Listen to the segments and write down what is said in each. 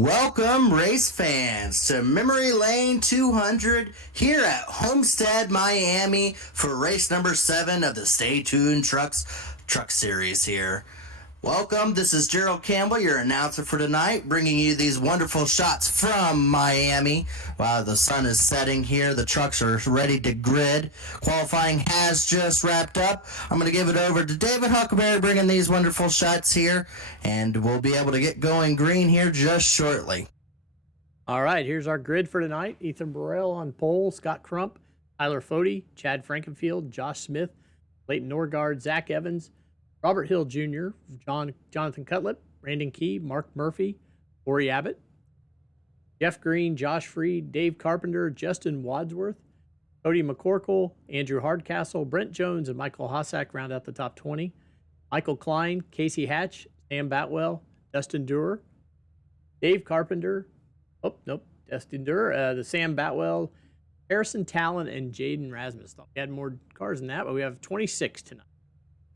Welcome, race fans, to Memory Lane 200 here at Homestead Miami for race number 7 of the Stay Tuned Truck Series here. Welcome, this is Gerald Campbell, your announcer for tonight, bringing you these wonderful shots from Miami. While the sun is setting here, the trucks are ready to grid. Qualifying has just wrapped up. I'm going to give it over to David Huckleberry bringing these wonderful shots here, and we'll be able to get going green here just shortly. All right, here's our grid for tonight. Ethan Burrell on pole, Scott Crump, Tyler Fody, Chad Frankenfield, Josh Smith, Leighton Norgard, Zach Evans, Robert Hill Jr., Jonathan Cutlip, Brandon Key, Mark Murphy, Corey Abbott, Jeff Green, Josh Freed, Dave Carpenter, Justin Wadsworth, Cody McCorkle, Andrew Hardcastle, Brent Jones, and Michael Hossack round out the top 20. Michael Klein, Casey Hatch, Sam Batwell, Dustin Durer, Dave Carpenter, Dustin Durer, the Sam Batwell, Harrison Talon, and Jaden Rasmus. Thought we had more cars than that, but we have 26 tonight.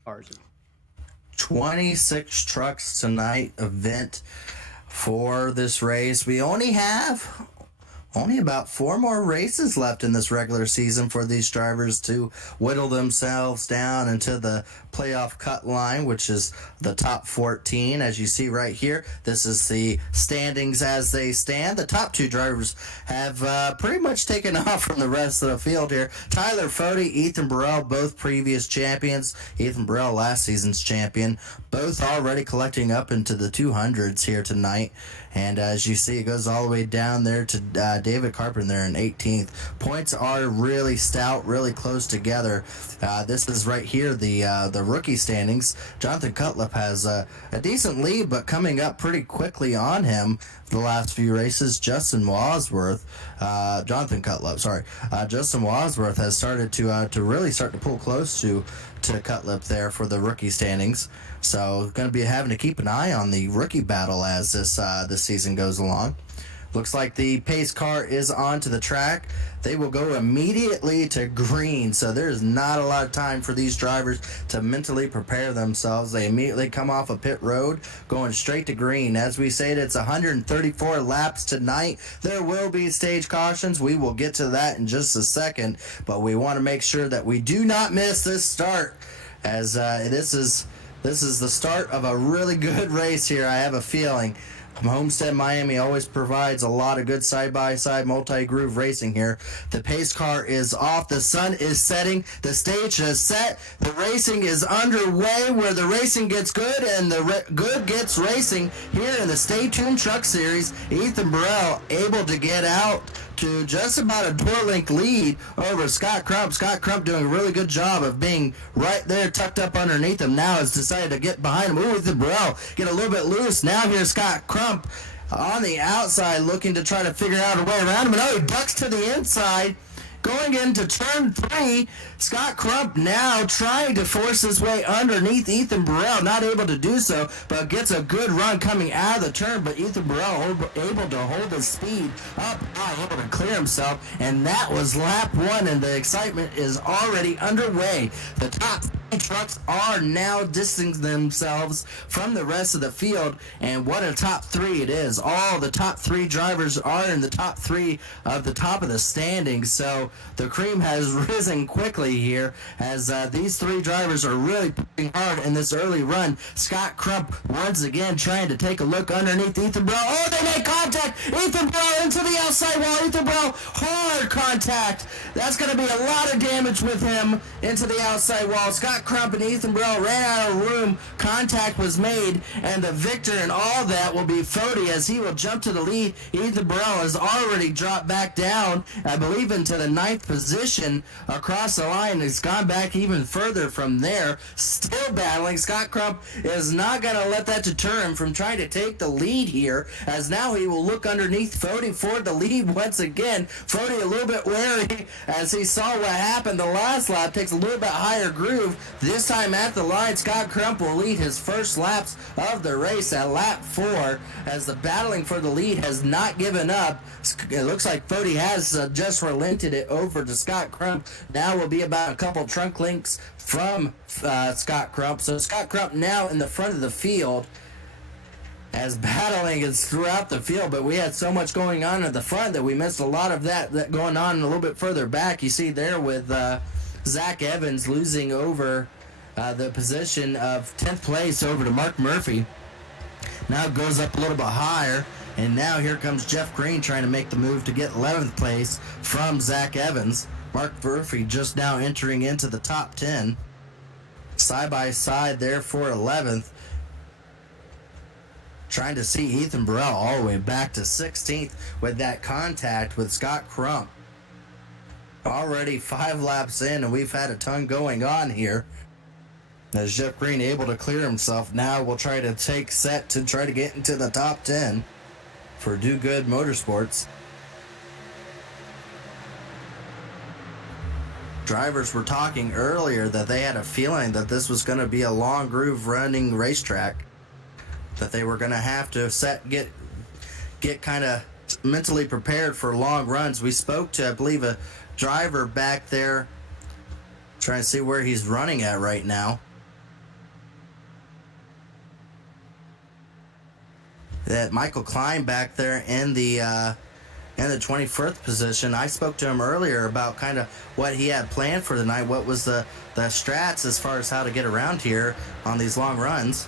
Cars. 26 trucks tonight event for this race. We only have about 4 more races left in this regular season for these drivers to whittle themselves down into the playoff cut line, which is the top 14. As you see right here, this is the standings as they stand. The top 2 drivers have pretty much taken off from the rest of the field here. Tyler Fody, Ethan Burrell, both previous champions. Ethan Burrell, last season's champion. Both already collecting up into the 200s here tonight. And as you see, it goes all the way down there to David Carpenter there in 18th. Points are really stout, really close together. This is right here, the rookie standings. Jonathan Cutlip has a decent lead, but coming up pretty quickly on him the last few races. Justin Wadsworth has started to really start to pull close to Cutlip there for the rookie standings. So going to be having to keep an eye on the rookie battle as this season goes along. Looks like the pace car is onto the track. They will go immediately to green, so there's not a lot of time for these drivers to mentally prepare themselves. They immediately come off a pit road, going straight to green. As we said, it's 134 laps tonight. There will be stage cautions. We will get to that in just a second, but we want to make sure that we do not miss this start, as this is the start of a really good race here, I have a feeling. Homestead Miami always provides a lot of good side-by-side multi-groove racing here. The pace car is off. The sun is setting. The stage is set. The racing is underway, where the racing gets good and the good gets racing here in the Stay Tuned Truck Series. Ethan Burrell able to get out to just about a door-length lead over Scott Crump. Scott Crump doing a really good job of being right there tucked up underneath him. Now has decided to get behind him. Ooh, Ethan Burrell get a little bit loose. Now here's Scott Crump on the outside looking to try to figure out a way around him. And he ducks to the inside. Going into turn 3, Scott Crump now trying to force his way underneath Ethan Burrell. Not able to do so, but gets a good run coming out of the turn. But Ethan Burrell able to hold his speed up high, able to clear himself. And that was lap 1, and the excitement is already underway. The top 3 trucks are now distancing themselves from the rest of the field. And what a top 3 it is. All the top 3 drivers are in the top 3 of the top of the standings. So the cream has risen quickly here, as these 3 drivers are really pushing hard in this early run. Scott Crump once again trying to take a look underneath Ethan Burrell. Oh, they make contact! Ethan Burrell into the outside wall. Ethan Burrell, hard contact. That's going to be a lot of damage with him into the outside wall. Scott Crump and Ethan Burrell ran out of room. Contact was made, and the victor in all that will be Fody, as he will jump to the lead. Ethan Burrell has already dropped back down, I believe, into the 9th position across the line. It's gone back even further from there. Still battling. Scott Crump is not going to let that deter him from trying to take the lead here, as now he will look underneath Fody for the lead once again. Fody a little bit wary as he saw what happened the last lap. Takes a little bit higher groove. This time at the line, Scott Crump will lead his first laps of the race at lap 4, as the battling for the lead has not given up. It looks like Fody has just relented it over to Scott Crump. Now will be about a couple trunk links from Scott Crump. So Scott Crump now in the front of the field. as battling is throughout the field, but we had so much going on at the front that we missed a lot of that going on a little bit further back. You see there with Zach Evans losing over the position of 10th place over to Mark Murphy. Now it goes up a little bit higher, and now here comes Jeff Green trying to make the move to get 11th place from Zach Evans. Mark Murphy just now entering into the top 10. Side by side there for 11th. Trying to see Ethan Burrell all the way back to 16th with that contact with Scott Crump. Already 5 laps in, and we've had a ton going on here. As Jeff Green able to clear himself, now we'll try to take set to try to get into the top 10 for Do Good Motorsports. Drivers were talking earlier that they had a feeling that this was going to be a long groove running racetrack, that they were going to have to get kind of mentally prepared for long runs. We spoke to, I believe, a driver back there, trying to see where he's running at right now. That Michael Klein back there in the 21st position. I spoke to him earlier about kind of what he had planned for the night. What was the strats as far as how to get around here on these long runs?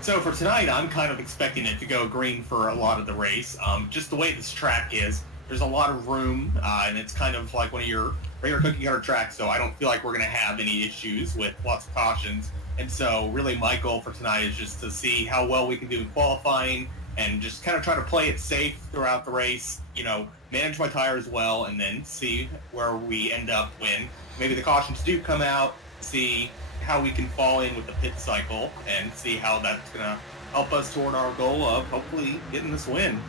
So for tonight, I'm kind of expecting it to go green for a lot of the race. Just the way this track is, there's a lot of room, and it's kind of like one of your regular cookie cutter tracks, so I don't feel like we're going to have any issues with lots of cautions. And so really my goal for tonight is just to see how well we can do in qualifying and just kind of try to play it safe throughout the race, you know, manage my tires well, and then see where we end up when maybe the cautions do come out, see how we can fall in with the pit cycle, and see how that's going to help us toward our goal of hopefully getting this win.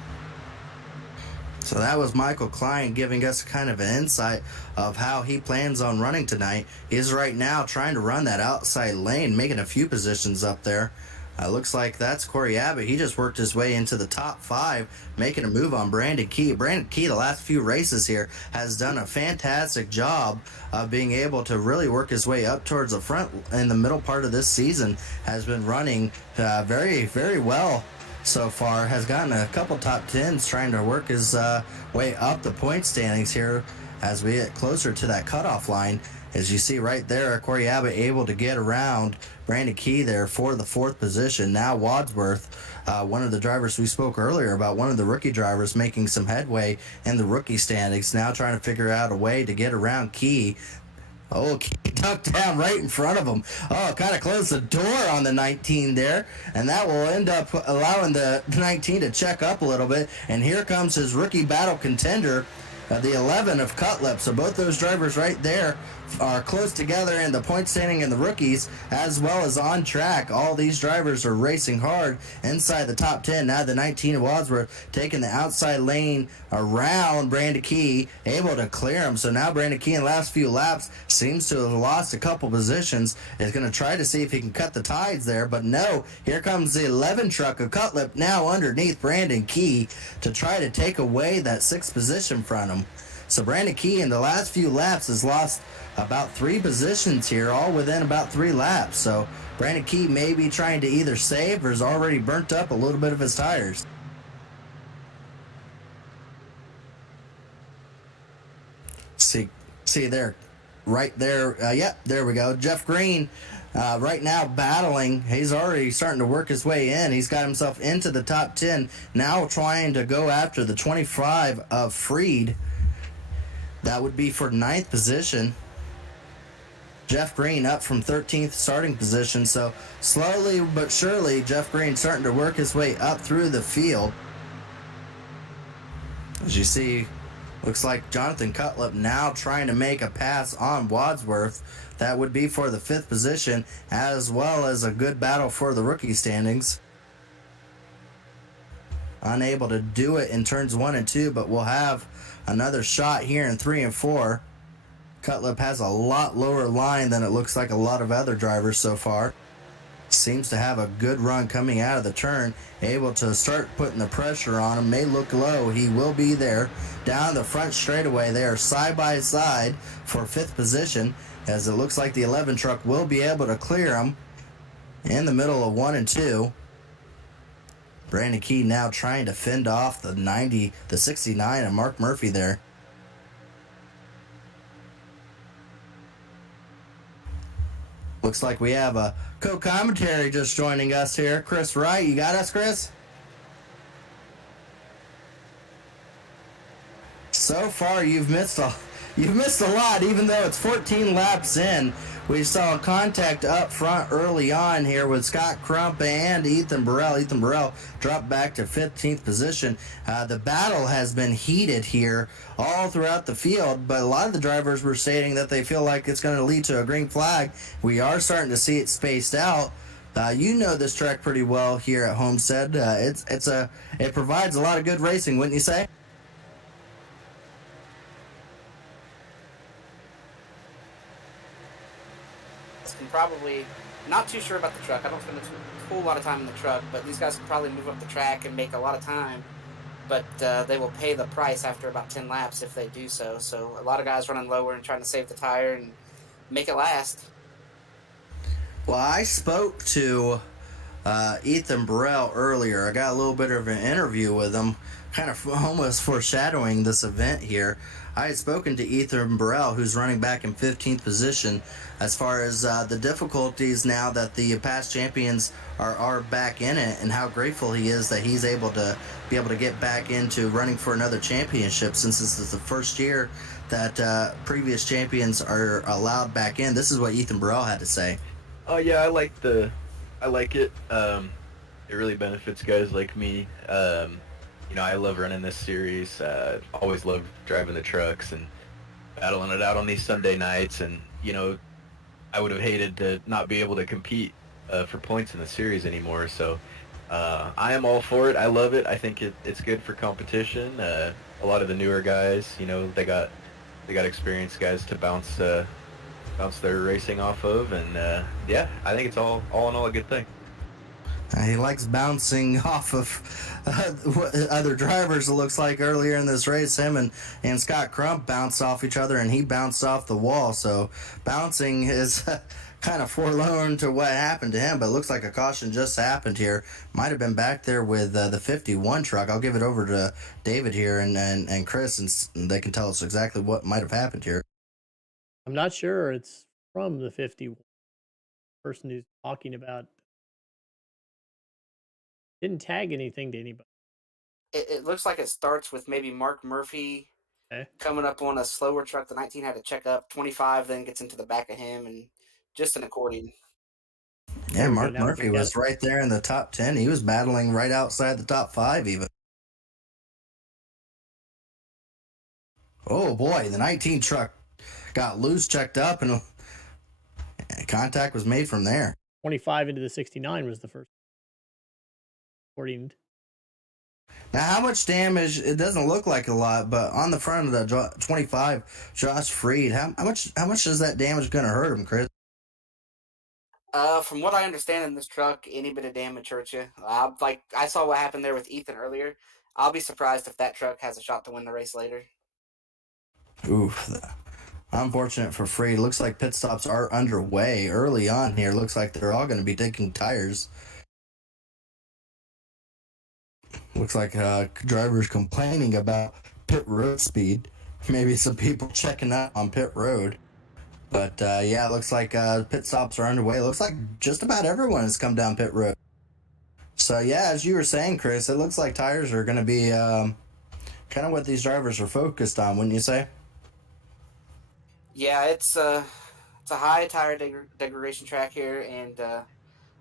So that was Michael Klein giving us kind of an insight of how he plans on running tonight. He's right now trying to run that outside lane, making a few positions up there. Looks like that's Corey Abbott. He just worked his way into the top 5, making a move on Brandon Key. Brandon Key, the last few races here, has done a fantastic job of being able to really work his way up towards the front in the middle part of this season. Has been running very, very well so far. Has gotten a couple top 10s, trying to work his way up the point standings here as we get closer to that cutoff line. As you see right there, Corey Abbott able to get around Brandon Key there for the 4th position. Now Wadsworth, one of the drivers we spoke earlier about, one of the rookie drivers making some headway in the rookie standings, now trying to figure out a way to get around Key. Oh, Key ducked down right in front of him. Oh, kind of closed the door on the 19 there, and that will end up allowing the 19 to check up a little bit. And here comes his rookie battle contender, the 11 of Cutlip. So both those drivers right there are close together in the point standing in the rookies as well as on track. All these drivers are racing hard inside the top 10. Now the 19 of Wadsworth taking the outside lane around Brandon Key, able to clear him. So now Brandon Key in the last few laps seems to have lost a couple positions. Is going to try to see if he can cut the tides there, but no. Here comes the 11 truck of Cutlip now underneath Brandon Key to try to take away that 6th position from him. So Brandon Key in the last few laps has lost about 3 positions here, all within about 3 laps. So Brandon Key may be trying to either save or has already burnt up a little bit of his tires. See there, right there. Yep, there we go. Jeff Green right now battling. He's already starting to work his way in. He's got himself into the top 10. Now trying to go after the 25 of Freed. That would be for 9th position. Jeff Green up from 13th starting position. So slowly but surely, Jeff Green starting to work his way up through the field. As you see, looks like Jonathan Cutlip now trying to make a pass on Wadsworth. That would be for the 5th position, as well as a good battle for the rookie standings. Unable to do it in turns 1 and 2, but we'll have another shot here in 3 and 4. Cutlip has a lot lower line than it looks like a lot of other drivers so far. Seems to have a good run coming out of the turn, able to start putting the pressure on him. May look low, he will be there. Down the front straightaway, they are side by side for 5th position, as it looks like the 11 truck will be able to clear him in the middle of 1 and 2. Brandon Key now trying to fend off the 69 and Mark Murphy there. Looks like we have a co-commentary just joining us here. Chris Wright, you got us, Chris? So far, you've missed a lot, even though it's 14 laps in. We saw contact up front early on here with Scott Crump and Ethan Burrell. Ethan Burrell dropped back to 15th position. The battle has been heated here all throughout the field, but a lot of the drivers were stating that they feel like it's going to lead to a green flag. We are starting to see it spaced out. You know this track pretty well here at Homestead. It provides a lot of good racing, wouldn't you say? Can probably, not too sure about the truck. I don't spend a whole lot of time in the truck, but these guys can probably move up the track and make a lot of time. But they will pay the price after about 10 laps if they do so. So a lot of guys running lower and trying to save the tire and make it last. Well, I spoke to Ethan Burrell earlier. I got a little bit of an interview with him, kind of almost foreshadowing this event here. I had spoken to Ethan Burrell, who's running back in 15th position, as far as the difficulties now that the past champions are back in it, and how grateful he is that he's able to get back into running for another championship, since this is the first year that previous champions are allowed back in. This is what Ethan Burrell had to say. Oh yeah, I like it. It really benefits guys like me. I love running this series. Always loved driving the trucks and battling it out on these Sunday nights. And I would have hated to not be able to compete for points in the series anymore. So I am all for it. I love it. I think it's good for competition. A lot of the newer guys, they got experienced guys to bounce their racing off of, and I think it's all in all a good thing. He likes bouncing off of other drivers, it looks like. Earlier in this race, him and Scott Crump bounced off each other, and he bounced off the wall. So bouncing is kind of forlorn to what happened to him, but it looks like a caution just happened here. Might have been back there with the 51 truck. I'll give it over to David here and Chris, and they can tell us exactly what might have happened here. I'm not sure. It's from the 51 person who's talking about. Didn't tag anything to anybody. It looks like it starts with maybe Mark Murphy coming up on a slower truck. The 19 had to check up. 25 then gets into the back of him, and just an accordion. Yeah, Mark Murphy was right there in the top 10. He was battling right outside the top 5 even. Oh boy, the 19 truck got loose, checked up, and contact was made from there. 25 into the 69 was the first. Now, how much damage? It doesn't look like a lot, but on the front of the 25, Josh Freed, how much is that damage going to hurt him, Chris? From what I understand in this truck, any bit of damage hurts you. I saw what happened there with Ethan earlier. I'll be surprised if that truck has a shot to win the race later. Oof. Unfortunate for Freed. Looks like pit stops are underway early on here. Looks like they're all going to be taking tires. Looks like drivers complaining about pit road speed. Maybe some people checking out on pit road. But it looks like pit stops are underway. It looks like just about everyone has come down pit road. So as you were saying, Chris, it looks like tires are going to be kind of what these drivers are focused on, wouldn't you say? Yeah, it's a high tire degradation track here, and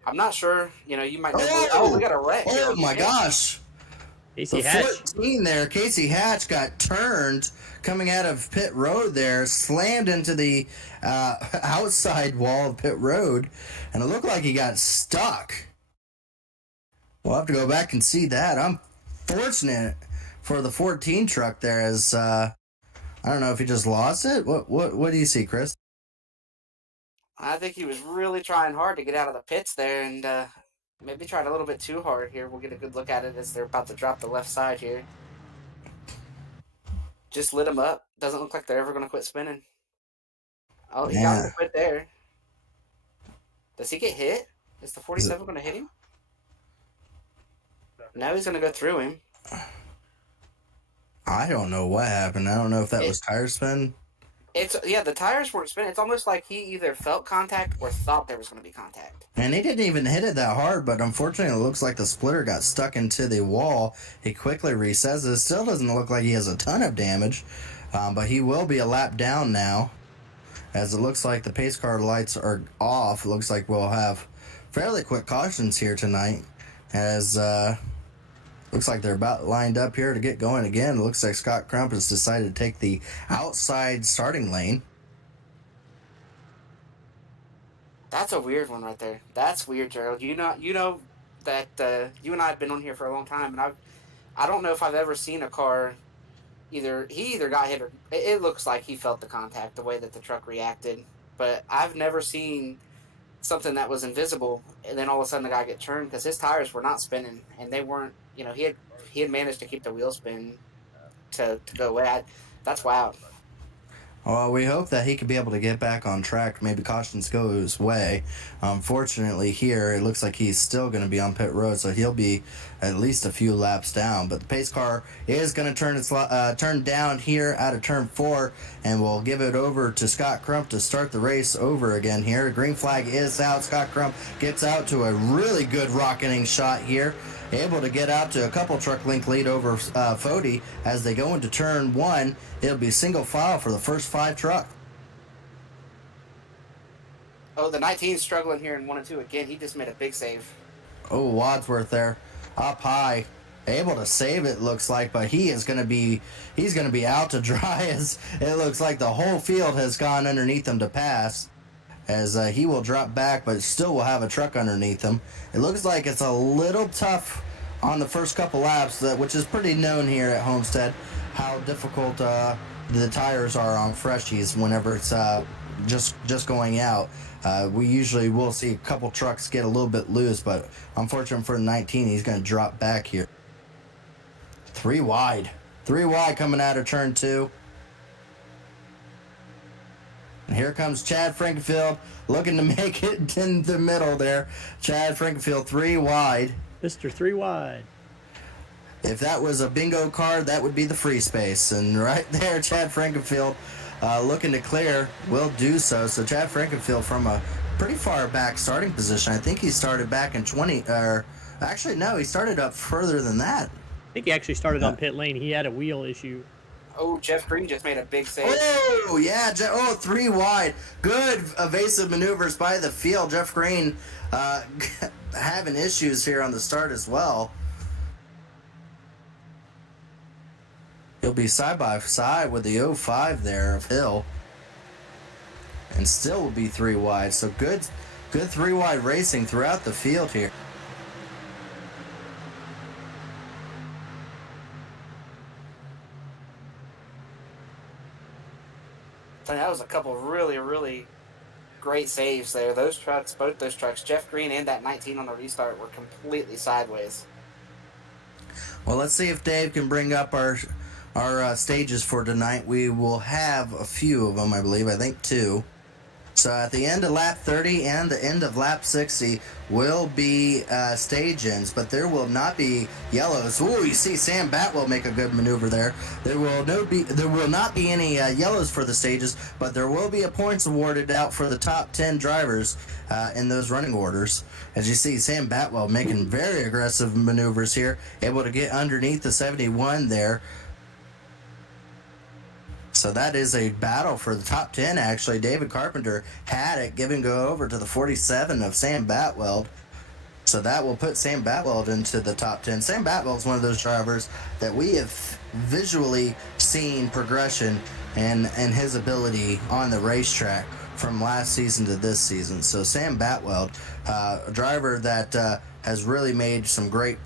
I'm not sure. You might know. We got a wreck. Oh my gosh! Casey Hatch. 14 there. Casey Hatch got turned coming out of pit road there, slammed into the outside wall of pit road, and it looked like he got stuck. We'll have to go back and see that. I'm fortunate for the 14 truck there, as I don't know if he just lost it. What do you see, Chris? I think he was really trying hard to get out of the pits there, and maybe tried a little bit too hard here. We'll get a good look at it as they're about to drop the left side here. Just lit him up. Doesn't look like they're ever going to quit spinning. Oh, he got him to quit there. Does he get hit? Is the 47 going to hit him? Now he's going to go through him. I don't know what happened. I don't know if that was tire spin. The tires weren't spinning. It's almost like he either felt contact or thought there was going to be contact. And he didn't even hit it that hard, but unfortunately it looks like the splitter got stuck into the wall. He quickly resets it. Still doesn't look like he has a ton of damage, but he will be a lap down now, as it looks like the pace car lights are off. It looks like we'll have fairly quick cautions here tonight, as looks like they're about lined up here to get going again. It looks like Scott Crump has decided to take the outside starting lane. That's a weird one right there. That's weird, Gerald. You know that you and I have been on here for a long time, and I don't know if I've ever seen a car he either got hit or it looks like he felt the contact the way that the truck reacted, but I've never seen something that was invisible and then all of a sudden the guy get turned because his tires were not spinning and they weren't. He had managed to keep the wheel spin to go away. That's wild. Well, we hope that he could be able to get back on track. Maybe cautions go his way. Unfortunately, here, it looks like he's still going to be on pit road, so he'll be at least a few laps down. But the pace car is going to turn down here out of turn 4, and we'll give it over to Scott Crump to start the race over again here. Green flag is out. Scott Crump gets out to a really good rocketing shot here. Able to get out to a couple truck length lead over Fody as they go into turn 1. It'll be single file for the first 5 truck. Oh, the 19's struggling here in 1 and 2 again. He just made a big save. Oh, Wadsworth there, up high, able to save it looks like, but he's going to be out to dry as it looks like the whole field has gone underneath him to pass. As he will drop back, but still will have a truck underneath him. It looks like it's a little tough on the first couple laps, which is pretty known here at Homestead, how difficult the tires are on freshies whenever it's just going out. We usually will see a couple trucks get a little bit loose, but unfortunately for the 19, he's going to drop back here. 3 wide coming out of turn 2. And here comes Chad Frankenfield looking to make it in the middle there. Chad Frankenfield 3 wide. Mr. 3 wide. If that was a bingo card, that would be the free space. And right there, Chad Frankenfield looking to clear will do so. So Chad Frankenfield from a pretty far back starting position. I think he started back in 20, or actually no, he started up further than that. I think he actually started on pit lane. He had a wheel issue. Oh, Jeff Green just made a big save. Oh, yeah. 3 wide. Good evasive maneuvers by the field. Jeff Green having issues here on the start as well. He'll be side by side with the 05 there of Hill. And still will be 3 wide. So good 3 wide racing throughout the field here. That was a couple really, really great saves there. Both those trucks, Jeff Green and that 19 on the restart, were completely sideways. Well, let's see if Dave can bring up our stages for tonight. We will have a few of them, I believe. I think 2. So at the end of lap 30 and the end of lap 60 will be stage ends, but there will not be yellows. Ooh, you see Sam Batwell make a good maneuver there. There will not be any yellows for the stages, but there will be a points awarded out for the top 10 drivers in those running orders. As you see, Sam Batwell making very aggressive maneuvers here, able to get underneath the 71 there. So that is a battle for the top 10, actually. David Carpenter had it, go over to the 47 of Sam Batweld. So that will put Sam Batweld into the top 10. Sam Batweld is one of those drivers that we have visually seen progression and his ability on the racetrack from last season to this season. So Sam Batweld, a driver that has really made some great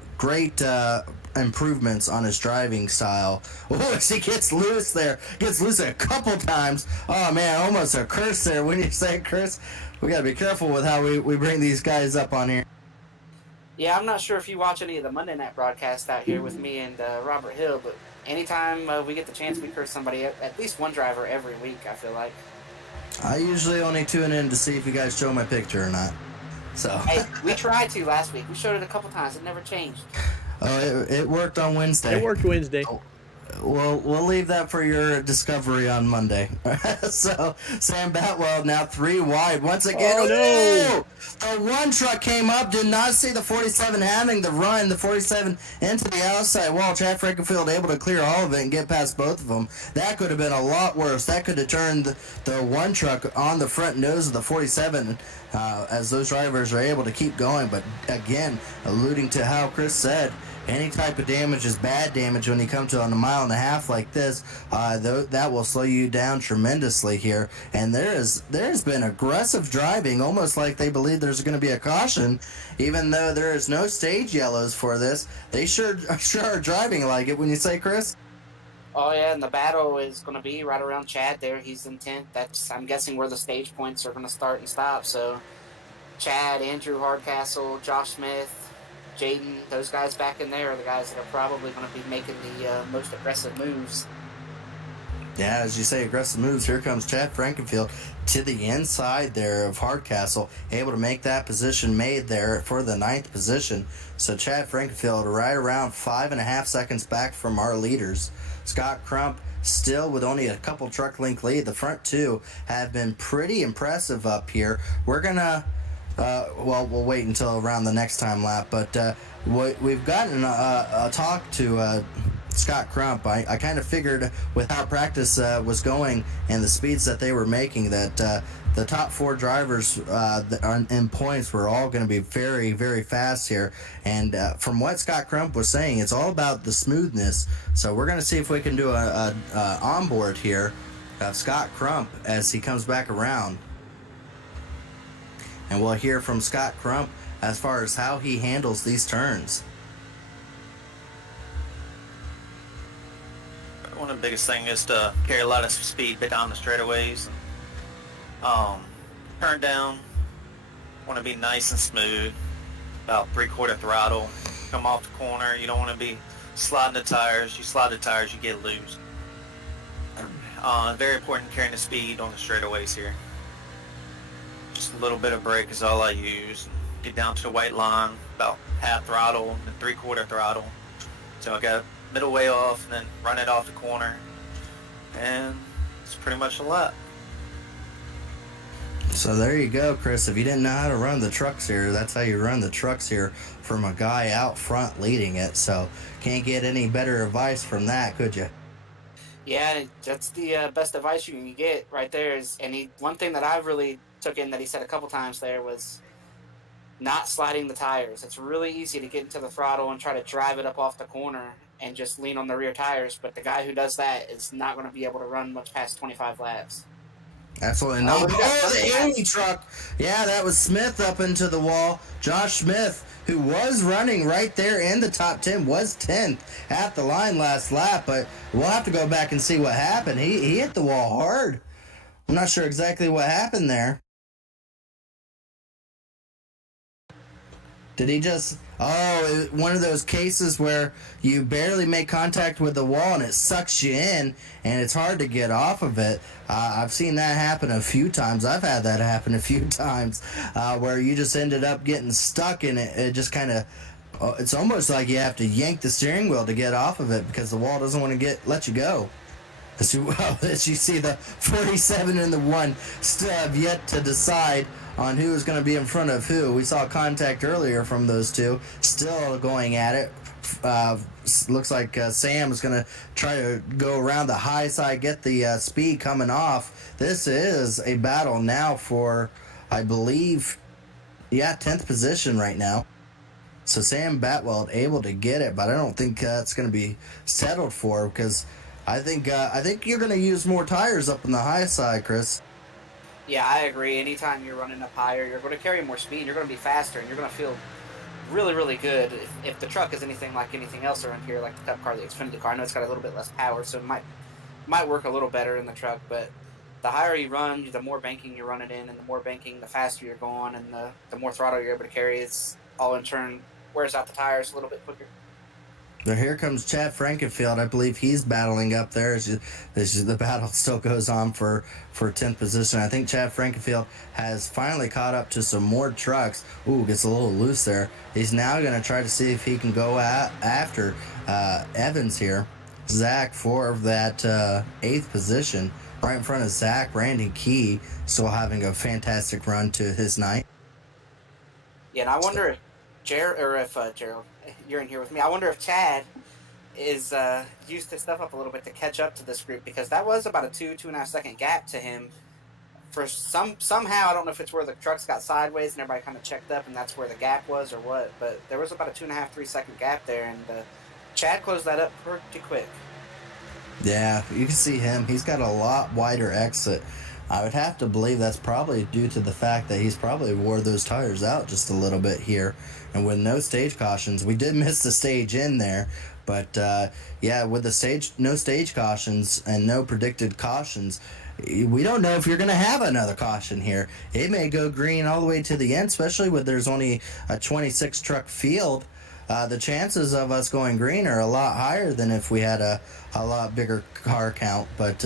improvements on his driving style. Oh, she gets loose there. Gets loose a couple times. Oh, man, almost a curse there. When you say curse, we got to be careful with how we bring these guys up on here. Yeah, I'm not sure if you watch any of the Monday night broadcasts out here with me and Robert Hill, but anytime we get the chance, we curse somebody, at least one driver every week, I feel like. I usually only tune in to see if you guys show my picture or not. So hey, we tried to last week. We showed it a couple times. It never changed. Oh, it worked on Wednesday. It worked Wednesday. We'll leave that for your discovery on Monday. So Sam Batwell now 3 wide once again. Oh, no. The one truck came up, did not see the 47 having the run. The 47 into the outside wall. Chad Frankenfield able to clear all of it and get past both of them. That could have been a lot worse. That could have turned the one truck on the front nose of the 47 as those drivers are able to keep going. But again, alluding to how Chris said, any type of damage is bad damage when you come to on a mile and a half like this. That will slow you down tremendously here. And there's been aggressive driving, almost like they believe there's going to be a caution, even though there is no stage yellows for this. They sure are driving like it. When you say, Chris? Oh yeah, and the battle is going to be right around Chad there. He's in 10th. That's, I'm guessing, where the stage points are going to start and stop. So Chad, Andrew Hardcastle, Josh Smith, Jaden, those guys back in there are the guys that are probably going to be making the most aggressive moves. Yeah, as you say, aggressive moves. Here comes Chad Frankenfield to the inside there of Hardcastle, able to make that position made there for the 9th position. So Chad Frankenfield right around 5.5 seconds back from our leaders. Scott Crump still with only a couple truck length lead. The front two have been pretty impressive up here. We're going to we'll wait until around the next time lap, but we've gotten a talk to Scott Crump. I kind of figured with how practice was going and the speeds that they were making that the top 4 drivers in points were all going to be very, very fast here. And from what Scott Crump was saying, it's all about the smoothness. So we're going to see if we can do a onboard here of Scott Crump as he comes back around. And we'll hear from Scott Crump as far as how he handles these turns. One of the biggest things is to carry a lot of speed down the straightaways. Turn down, want to be nice and smooth, about 3/4 throttle. Come off the corner, you don't want to be sliding the tires. You slide the tires, you get loose. Very important carrying the speed on the straightaways here. Just a little bit of brake is all I use. Get down to the white line, about half throttle and 3/4 throttle. So I got middle way off and then run it off the corner. And it's pretty much a lap. So there you go, Chris. If you didn't know how to run the trucks here, that's how you run the trucks here from a guy out front leading it. So can't get any better advice from that, could you? Yeah, that's the best advice you can get right there. One thing that I really took in that he said a couple times there was not sliding the tires. It's really easy to get into the throttle and try to drive it up off the corner and just lean on the rear tires, but the guy who does that is not going to be able to run much past 25 laps. Absolutely not. The Amy truck. Yeah, that was Smith up into the wall. Josh Smith, who was running right there in the top 10, was 10th at the line last lap, but we'll have to go back and see what happened. He hit the wall hard. I'm not sure exactly what happened there. Did he just... one of those cases where you barely make contact with the wall and it sucks you in and it's hard to get off of it. I've seen that happen a few times. I've had that happen a few times where you just ended up getting stuck in it. It just kind of... it's almost like you have to yank the steering wheel to get off of it because the wall doesn't want to let you go. As you see, the 47 and the 1 still have yet to decide on who is going to be in front of who. We saw contact earlier from those two, still going at it. Looks like Sam is going to try to go around the high side, get the speed coming off. This is a battle now for, I believe, 10th position right now. So Sam Batwell able to get it, but I don't think it's going to be settled for because I think you're going to use more tires up on the high side, Chris. Yeah, I agree. Anytime you're running up higher, you're going to carry more speed, you're going to be faster, and you're going to feel really, really good. If the truck is anything like anything else around here, like the Cup car, the Xfinity car, I know it's got a little bit less power, so it might work a little better in the truck, but the higher you run, the more banking you're running in, and the more banking, the faster you're going, and the more throttle you're able to carry. It's all in turn wears out the tires a little bit quicker. Now here comes Chad Frankenfield. I believe he's battling up there as the battle still goes on for 10th position. I think Chad Frankenfield has finally caught up to some more trucks. Ooh, gets a little loose there. He's now going to try to see if he can go after Evans here. Zach for that 8th position. Right in front of Zach, Brandon Key still having a fantastic run to his night. Yeah, and I wonder if Gerald, you're in here with me. I wonder if Chad is used his stuff up a little bit to catch up to this group, because that was about a 2.5 second gap to him. For somehow, I don't know if it's where the trucks got sideways and everybody kind of checked up, and that's where the gap was or what. But there was about a 2.5, 3 second gap there, and Chad closed that up pretty quick. Yeah, you can see him. He's got a lot wider exit. I would have to believe that's probably due to the fact that he's probably wore those tires out just a little bit here. And with no stage cautions, we did miss the stage in there. But, yeah, with the no stage cautions and no predicted cautions, we don't know if you're going to have another caution here. It may go green all the way to the end, especially when there's only a 26 truck field. The chances of us going green are a lot higher than if we had a lot bigger car count. But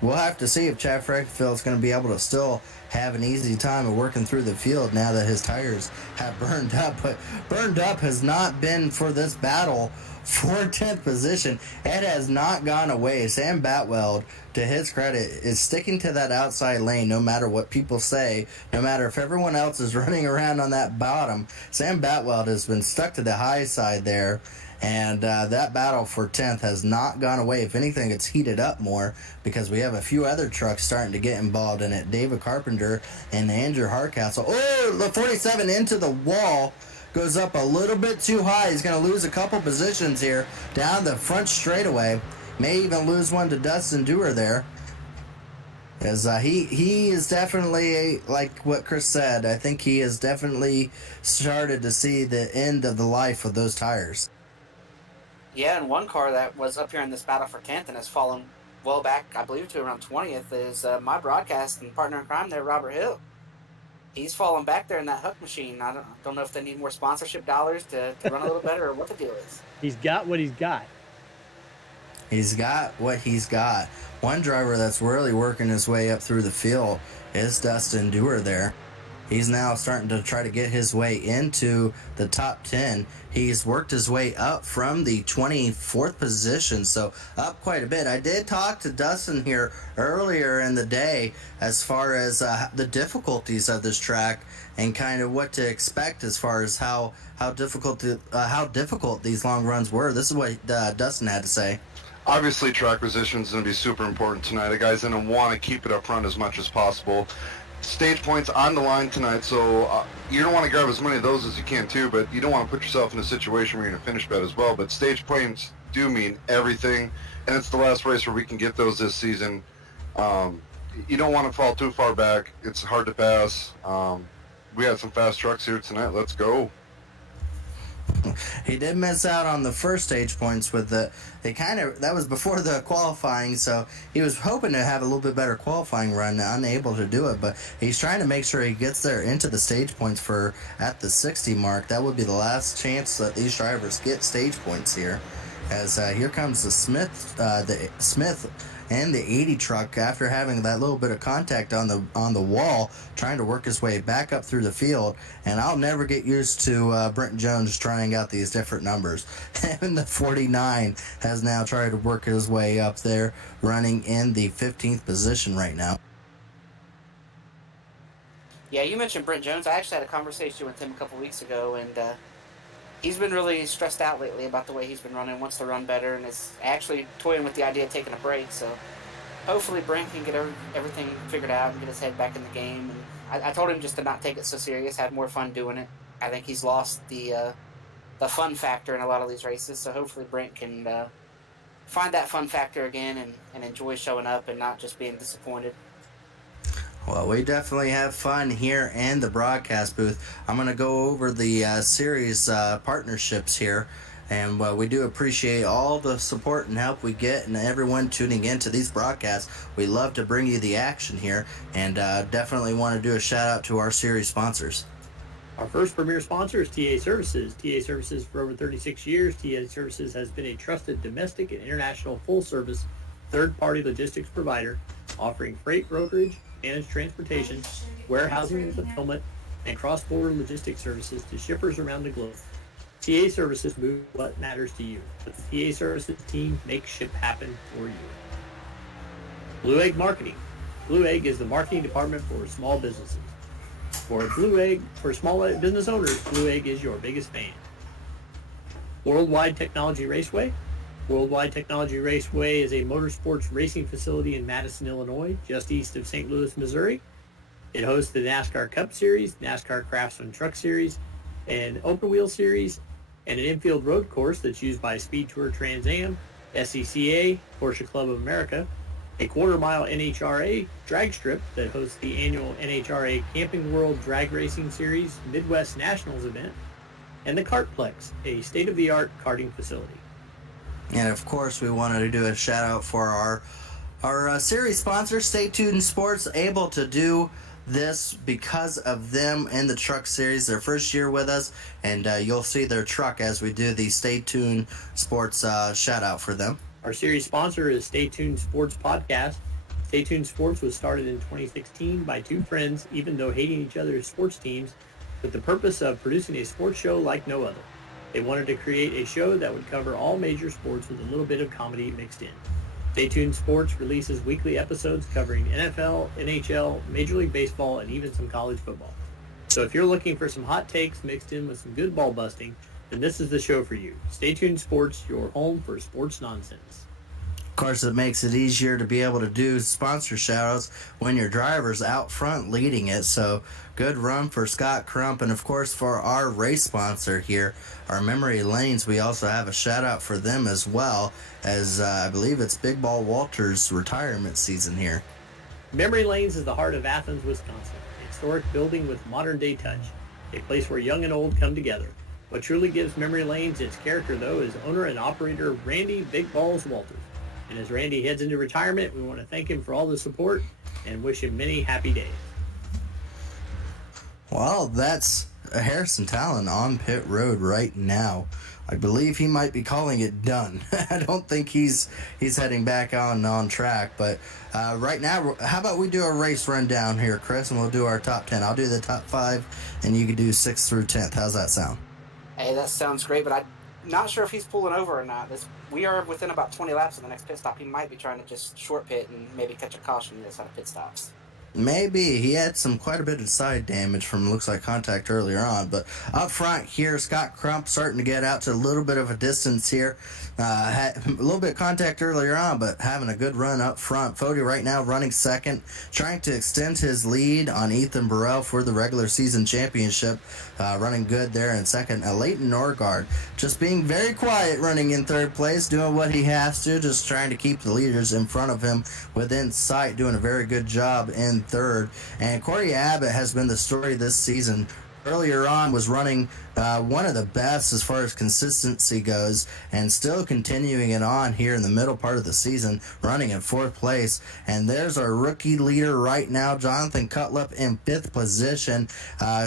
we'll have to see if Chad Frankenfield is going to be able to still have an easy time of working through the field now that his tires have burned up. But burned up has not been for this battle for 10th position. It has not gone away. Sam Batweld, to his credit, is sticking to that outside lane no matter what people say, no matter if everyone else is running around on that bottom. Sam Batweld has been stuck to the high side there, and that battle for 10th has not gone away. If anything, it's heated up more because we have a few other trucks starting to get involved in it. David Carpenter and Andrew Hardcastle. Oh, the 47 into the wall. Goes up a little bit too high. He's going to lose a couple positions here down the front straightaway. May even lose one to Dustin Dewar there. As he is definitely, like what Chris said, I think he has definitely started to see the end of the life of those tires. Yeah, and one car that was up here in this battle for 10th and has fallen well back, I believe, to around 20th is my broadcast and partner in crime there, Robert Hill. He's falling back there in that Huck machine. I don't know if they need more sponsorship dollars to run a little better or what the deal is. He's got what he's got. He's got what he's got. One driver that's really working his way up through the field is Dustin Dewar there. He's now starting to try to get his way into the top 10. He's worked his way up from the 24th position, so up quite a bit. I did talk to Dustin here earlier in the day as far as the difficulties of this track and kind of what to expect as far as how difficult these long runs were. This is what Dustin had to say. Obviously, track position is going to be super important tonight. The guys going to want to keep it up front as much as possible. Stage points on the line tonight, so you don't want to grab as many of those as you can too, but you don't want to put yourself in a situation where you're going to finish bad as well. But stage points do mean everything, and it's the last race where we can get those this season. You don't want to fall too far back. It's hard to pass. We had some fast trucks here tonight. Let's go. He did miss out on the first stage points with that was before the qualifying, so he was hoping to have a little bit better qualifying run, unable to do it, but he's trying to make sure he gets there into the stage points at the 60 mark. That would be the last chance that these drivers get stage points here, as here comes the Smith and the 80 truck after having that little bit of contact on the wall, trying to work his way back up through the field. And I'll never get used to Brenton Jones trying out these different numbers. And the 49 has now tried to work his way up there, running in the 15th position right now. Yeah, you mentioned Brent Jones. I actually had a conversation with him a couple weeks ago, and he's been really stressed out lately about the way he's been running, wants to run better, and is actually toying with the idea of taking a break. So hopefully Brent can get everything figured out and get his head back in the game. And I told him just to not take it so serious, have more fun doing it. I think he's lost the fun factor in a lot of these races, so hopefully Brent can find that fun factor again and enjoy showing up and not just being disappointed. Well, we definitely have fun here in the broadcast booth. I'm going to go over the series partnerships here, and we do appreciate all the support and help we get and everyone tuning into these broadcasts. We love to bring you the action here, and definitely want to do a shout out to our series sponsors. Our first premier sponsor is TA Services. TA Services for over 36 years. TA Services has been a trusted domestic and international full-service third-party logistics provider offering freight brokerage, managed transportation, warehousing and fulfillment, and cross-border logistics services to shippers around the globe. TA Services move what matters to you. But the TA Services team makes ship happen for you. Blue Egg Marketing. Blue Egg is the marketing department for small businesses. For small business owners, Blue Egg is your biggest fan. Worldwide Technology Raceway. Worldwide Technology Raceway is a motorsports racing facility in Madison, Illinois, just east of St. Louis, Missouri. It hosts the NASCAR Cup Series, NASCAR Craftsman Truck Series, an open wheel series, and an infield road course that's used by Speed Tour Trans Am, SCCA, Porsche Club of America, a quarter-mile NHRA drag strip that hosts the annual NHRA Camping World Drag Racing Series Midwest Nationals event, and the Kartplex, a state-of-the-art karting facility. And of course, we wanted to do a shout out for our series sponsor, Stay Tuned Sports, able to do this because of them in the truck series, their first year with us, and you'll see their truck as we do the Stay Tuned Sports shout out for them. Our series sponsor is Stay Tuned Sports Podcast. Stay Tuned Sports was started in 2016 by two friends, even though hating each other's sports teams, with the purpose of producing a sports show like no other. They wanted to create a show that would cover all major sports with a little bit of comedy mixed in. Stay Tuned Sports releases weekly episodes covering NFL, NHL, Major League Baseball, and even some college football. So if you're looking for some hot takes mixed in with some good ball busting, then this is the show for you. Stay Tuned Sports, your home for sports nonsense. Of course, it makes it easier to be able to do sponsor shout-outs when your driver's out front leading it. So, good run for Scott Crump. And, of course, for our race sponsor here, our Memory Lanes, we also have a shout-out for them as well, as I believe it's Big Ball Walter's retirement season here. Memory Lanes is the heart of Athens, Wisconsin. A historic building with modern-day touch. A place where young and old come together. What truly gives Memory Lanes its character, though, is owner and operator Randy Big Balls Walters. And as Randy heads into retirement, we want to thank him for all the support and wish him many happy days. Well, that's Harrison Talon on pit road right now. I believe he might be calling it done. I don't think he's heading back on track. But right now, how about we do a race rundown here, Chris, and we'll do our top 10. I'll do the top 5, and you can do 6th through 10th. How's that sound? Hey, that sounds great, but I'm not sure if he's pulling over or not. We are within about 20 laps of the next pit stop. He might be trying to just short pit and maybe catch a caution inside of pit stops. Maybe. He had quite a bit of side damage from, looks like, contact earlier on. But up front here, Scott Crump starting to get out to a little bit of a distance here. Had a little bit of contact earlier on, but having a good run up front. Fody right now running second, trying to extend his lead on Ethan Burrell for the regular season championship. Running good there in second. Leighton Norgard just being very quiet, running in third place, doing what he has to, just trying to keep the leaders in front of him within sight, doing a very good job in third. And Corey Abbott has been the story this season. Earlier on was running one of the best as far as consistency goes, and still continuing it on here in the middle part of the season, running in 4th place. And there's our rookie leader right now, Jonathan Cutlip, in 5th position,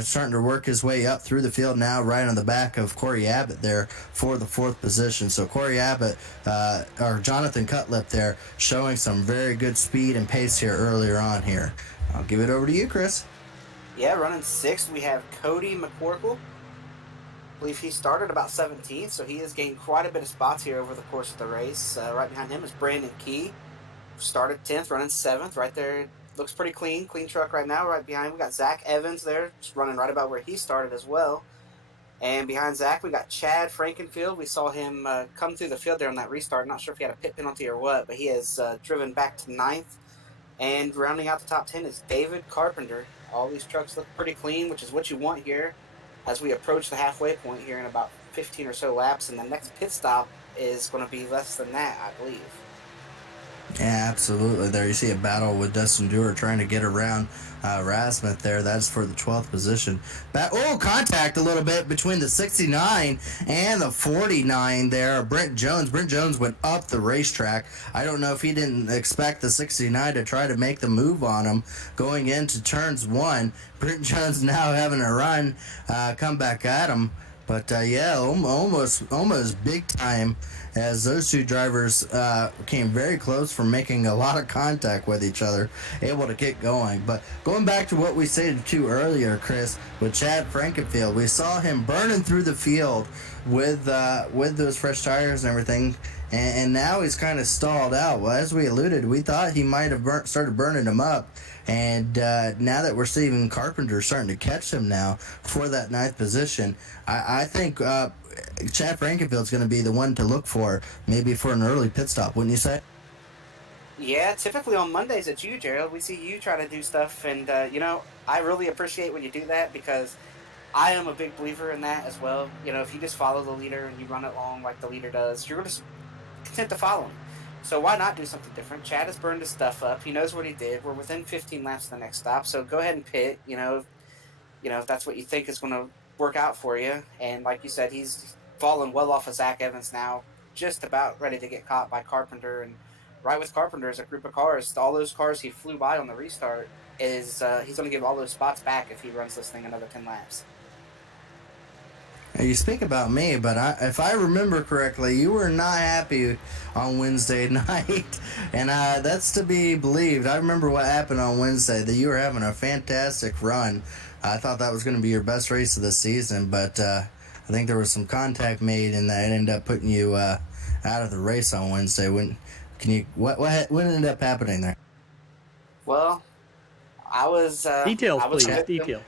starting to work his way up through the field now, right on the back of Corey Abbott there for the 4th position. So Corey Abbott, or Jonathan Cutlip there, showing some very good speed and pace here earlier on here. I'll give it over to you, Chris. Yeah, running 6th, we have Cody McCorkle. I believe he started about 17th, so he has gained quite a bit of spots here over the course of the race. Right behind him is Brandon Key. Started 10th, running 7th. Right there, looks pretty clean. Clean truck right now. Right behind him, we got Zach Evans there, just running right about where he started as well. And behind Zach, we got Chad Frankenfield. We saw him come through the field there on that restart. Not sure if he had a pit penalty or what, but he has driven back to 9th. And rounding out the top 10 is David Carpenter. All these trucks look pretty clean, which is what you want here as we approach the halfway point here in about 15 or so laps. And the next pit stop is going to be less than that, I believe. Yeah, absolutely. There you see a battle with Dustin Dewar trying to get around Rasmuth there. That's for the 12th position. Contact a little bit between the 69 and the 49 there. Brent Jones went up the racetrack. I don't know if he didn't expect the 69 to try to make the move on him going into turns 1. Brent Jones now having a run, come back at him. But yeah, almost big time as those two drivers came very close from making a lot of contact with each other, able to get going. But going back to what we stated too earlier, Chris, with Chad Frankenfield, we saw him burning through the field with those fresh tires and everything. And now he's kind of stalled out. Well, as we alluded, we thought he might have started burning him up. And now that we're seeing Carpenter starting to catch him now for that 9th position, I think Chad Frankenfield's going to be the one to look for, maybe for an early pit stop, wouldn't you say? Yeah, typically on Mondays it's you, Gerald. We see you try to do stuff, and I really appreciate when you do that because I am a big believer in that as well. If you just follow the leader and you run it long like the leader does, you're just content to follow him. So why not do something different? Chad has burned his stuff up. He knows what he did. We're within 15 laps of the next stop, so go ahead and pit. If that's what you think is going to work out for you. And like you said, he's fallen well off of Zach Evans now, just about ready to get caught by Carpenter. And right with Carpenter is a group of cars. All those cars he flew by on the restart is he's going to give all those spots back if he runs this thing another 10 laps. You speak about me, but if I remember correctly, you were not happy on Wednesday night, and that's to be believed. I remember what happened on Wednesday, that you were having a fantastic run. I thought that was going to be your best race of the season, but I think there was some contact made, and that ended up putting you out of the race on Wednesday. What ended up happening there? Well, I was... Details, I was please. Detail.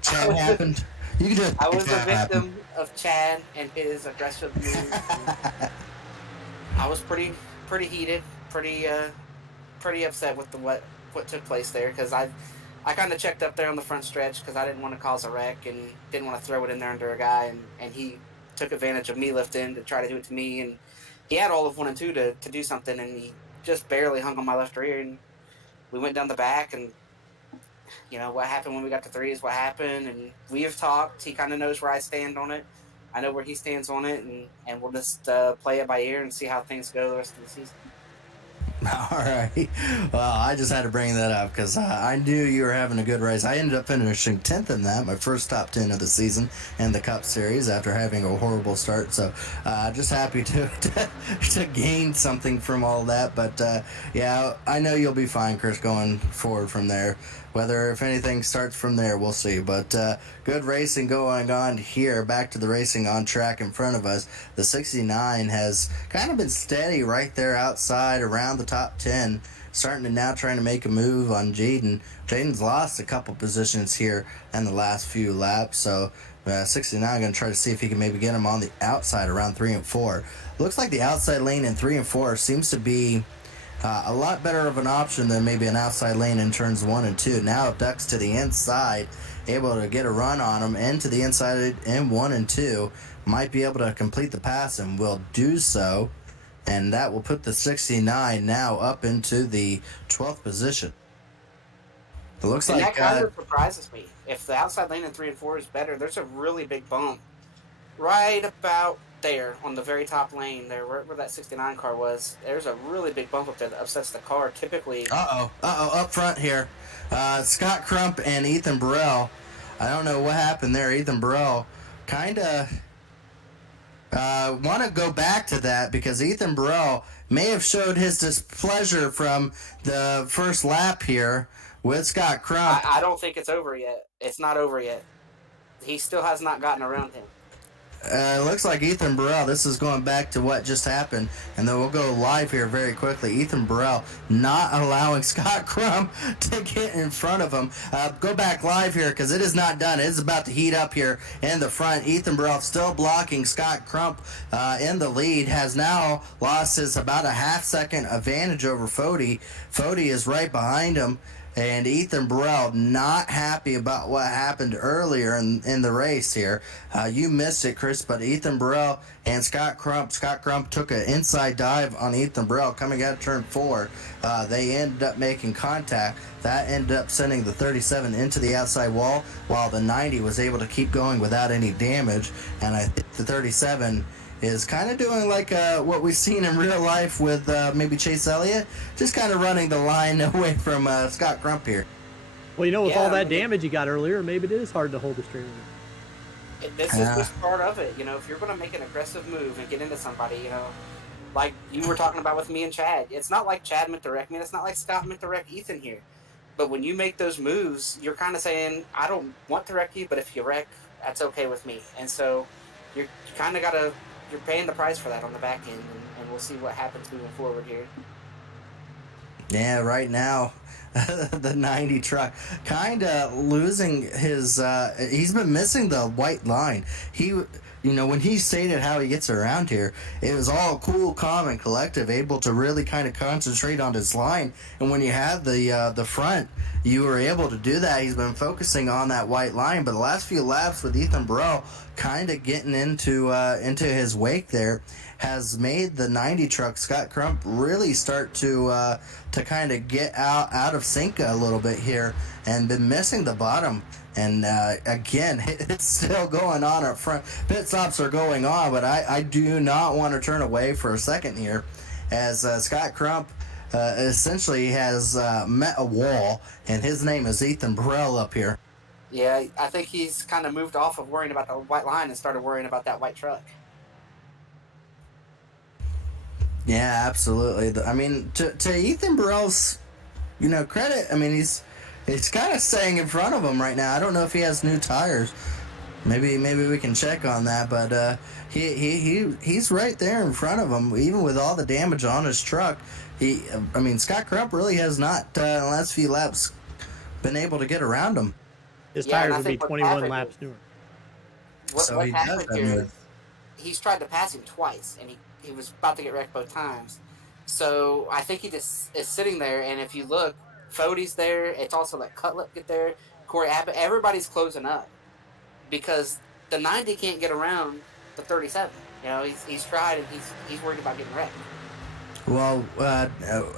Chad happened. I was a victim of Chad and his aggressive moves. I was pretty heated, pretty upset with what took place there because I kind of checked up there on the front stretch because I didn't want to cause a wreck and didn't want to throw it in there under a guy, and he took advantage of me lifting to try to do it to me, and he had all of 1 and 2 to do something, and he just barely hung on my left rear, and we went down the back, and what happened when we got to 3 is what happened, and we have talked. He kind of knows where I stand on it. I know where he stands on it, and we'll just play it by ear and see how things go the rest of the season. All right. Well, I just had to bring that up because I knew you were having a good race. I ended up finishing 10th in that, my first top 10 of the season in the Cup Series after having a horrible start. So just happy to gain something from all that. But, yeah, I know you'll be fine, Chris, going forward from there. Whether, if anything, starts from there, we'll see. But good racing going on here. Back to the racing on track in front of us. The 69 has kind of been steady right there outside around the top 10. Starting to now trying to make a move on Jaden. Jaden's lost a couple positions here in the last few laps. So 69 going to try to see if he can maybe get him on the outside around 3 and 4. Looks like the outside lane in 3 and 4 seems to be a lot better of an option than maybe an outside lane in turns 1 and 2. Now ducks to the inside, able to get a run on him into the inside in 1 and 2. Might be able to complete the pass and will do so. And that will put the 69 now up into the 12th position. It looks and like that kind of surprises me. If the outside lane in 3 and 4 is better, there's a really big bump right about there on the very top lane there where that 69 car was. There's a really big bump up there that upsets the car typically. Up front here, Scott Crump and Ethan Burrell. I don't know what happened there. Ethan Burrell kind of want to go back to that because Ethan Burrell may have showed his displeasure from the first lap here with Scott Crump. I don't think it's over yet. It's not over yet. He still has not gotten around him. It looks like Ethan Burrell, this is going back to what just happened, and then we'll go live here very quickly. Ethan Burrell not allowing Scott Crump to get in front of him. Go back live here because it is not done. It is about to heat up here in the front. Ethan Burrell still blocking Scott Crump in the lead, has now lost his about a half-second advantage over Fody. Fody is right behind him. And Ethan Burrell not happy about what happened earlier in the race here. You missed it, Chris, but Ethan Burrell and Scott Crump. Scott Crump took an inside dive on Ethan Burrell coming out of turn 4. They ended up making contact. That ended up sending the 37 into the outside wall, while the 90 was able to keep going without any damage. And I think the 37 is kind of doing like what we've seen in real life with maybe Chase Elliott, just kind of running the line away from Scott Crump here. Well, with all that damage he got earlier, maybe it is hard to hold the steering wheel. This is just part of it. If you're going to make an aggressive move and get into somebody, like you were talking about with me and Chad, it's not like Chad meant to wreck me. It's not like Scott meant to wreck Ethan here. But when you make those moves, you're kind of saying, I don't want to wreck you, but if you wreck, that's okay with me. And so you kind of got to... You're paying the price for that on the back end, and we'll see what happens moving forward here. Yeah, right now, the 90 truck kind of losing his... he's been missing the white line. When he stated how he gets around here, it was all cool, calm, and collective, able to really kind of concentrate on his line. And when you had the front, you were able to do that. He's been focusing on that white line, but the last few laps with Ethan Burrell kind of getting into his wake there has made the 90 truck, Scott Crump, really start to kind of get out of sync a little bit here and been missing the bottom. And again, it's still going on up front. Pit stops are going on, but I do not want to turn away for a second here, as Scott Crump essentially has met a wall, and his name is Ethan Burrell up here. Yeah, I think he's kind of moved off of worrying about the white line and started worrying about that white truck. Yeah, absolutely. I mean, to Ethan Burrell's, credit, I mean, he's kind of staying in front of him right now. I don't know if he has new tires. Maybe we can check on that, but he's right there in front of him, even with all the damage on his truck. Scott Crump really has not, in the last few laps, been able to get around him. His tires would be 21 laps newer. What happened here is he's tried to pass him twice, and he was about to get wrecked both times. So I think he just is sitting there, and if you look, Fode's there. It's also let Cutlip get there. Corey Abbott. Everybody's closing up because the 90 can't get around the 37. He's tried, and he's worried about getting wrecked. Well,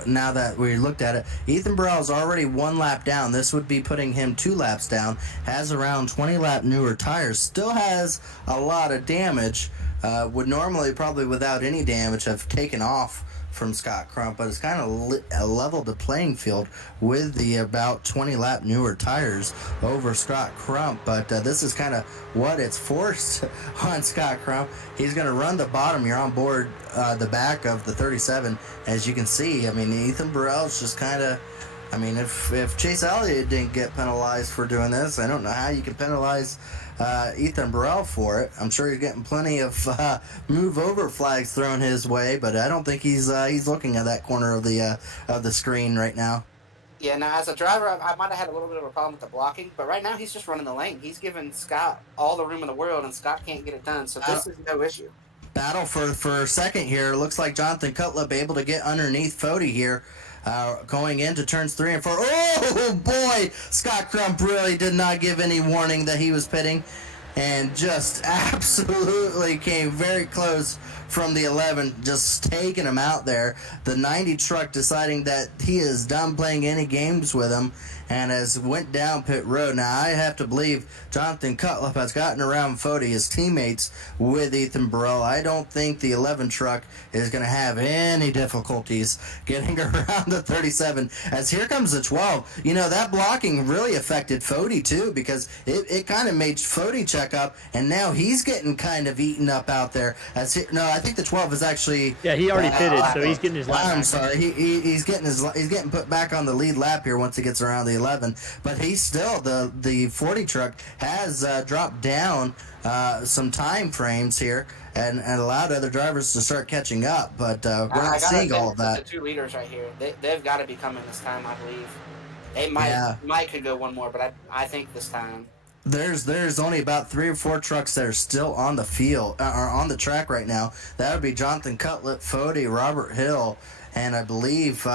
now that we looked at it, Ethan Burrell's already 1 lap down. This would be putting him 2 laps down. Has around 20 lap newer tires. Still has a lot of damage. Would normally, probably without any damage, have taken off from Scott Crump, but it's kind of leveled the playing field with the about 20 lap newer tires over Scott Crump. But this is kind of what it's forced on Scott Crump. He's going to run the bottom. You're on board the back of the 37, as you can see. I mean, Ethan Burrell's just kind of... if Chase Elliott didn't get penalized for doing this, I don't know how you can penalize Ethan Burrell for it. I'm sure he's getting plenty of move over flags thrown his way, but I don't think he's looking at that corner of the screen right now. Yeah, now as a driver, I might have had a little bit of a problem with the blocking, but right now he's just running the lane. He's giving Scott all the room in the world, and Scott can't get it done, so this is no issue. Battle for second here. Looks like Jonathan Cutlip able to get underneath Fode here. Going into turns 3 and 4. Oh boy! Scott Crump really did not give any warning that he was pitting, and just absolutely came very close from the 11, just taking him out there. The 90 truck deciding that he is done playing any games with him, and has went down pit road. Now I have to believe Jonathan Cutlip has gotten around Fode, his teammates, with Ethan Burrell. I don't think the 11 truck is going to have any difficulties getting around the 37. As here comes the 12. That blocking really affected Fode too, because it kind of made Fode check up, and now he's getting kind of eaten up out there. I think the 12 is actually... Yeah, he already pitted, so he's getting his lap I'm back. sorry, he's getting put back on the lead lap here once he gets around the 11, but he's still, the 40 truck has dropped down some time frames here and allowed other drivers to start catching up, but we're not seeing all of that. The 2 leaders right here, they've got to be coming this time, I believe. They might could go one more, but I think this time. There's only about 3 or 4 trucks that are still on the field, or on the track right now. That would be Jonathan Cutlip, Fode, Robert Hill, and I believe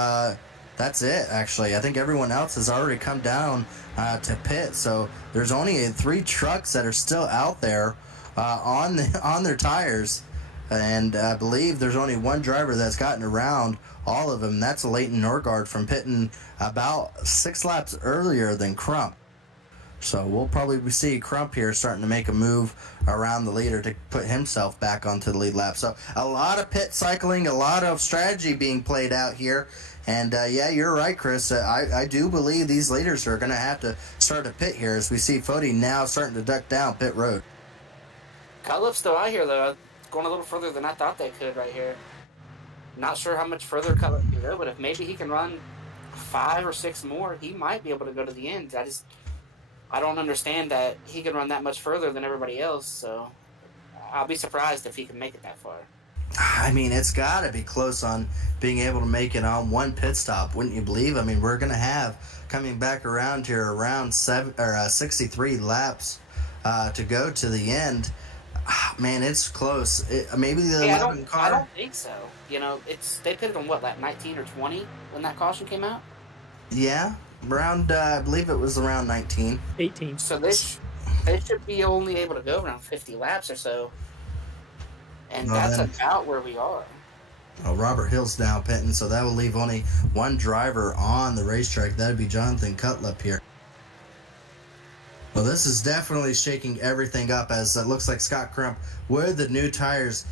That's it, actually. I think everyone else has already come down to pit, so there's only 3 trucks that are still out there on their tires, and I believe there's only one driver that's gotten around all of them. That's Leighton Norgard from pitting about 6 laps earlier than Crump. So we'll probably see Crump here starting to make a move around the leader to put himself back onto the lead lap. So a lot of pit cycling, a lot of strategy being played out here. And yeah, you're right, Chris. I do believe these leaders are going to have to start to pit here as we see Fody now starting to duck down pit road. Cutlip's still out here, though. Going a little further than I thought they could right here. Not sure how much further Cutlip can go, but if maybe he can run 5 or 6 more, he might be able to go to the end. I don't understand that he can run that much further than everybody else, so I'll be surprised if he can make it that far. I mean, it's got to be close on being able to make it on one pit stop, wouldn't you believe? I mean, we're going to have, coming back around here, around 63 laps to go to the end. Man, it's close. Maybe the 11 car. I don't think so. You know, they pitted on what, lap 19 or 20 when that caution came out? Yeah, around, I believe it was around 19. 18. So they should be only able to go around 50 laps or so. And that's about where we are. Well, Robert Hill's now pitting, so that will leave only one driver on the racetrack. That would be Jonathan Cutlip here. Well, this is definitely shaking everything up as it looks like Scott Crump, with the new tires,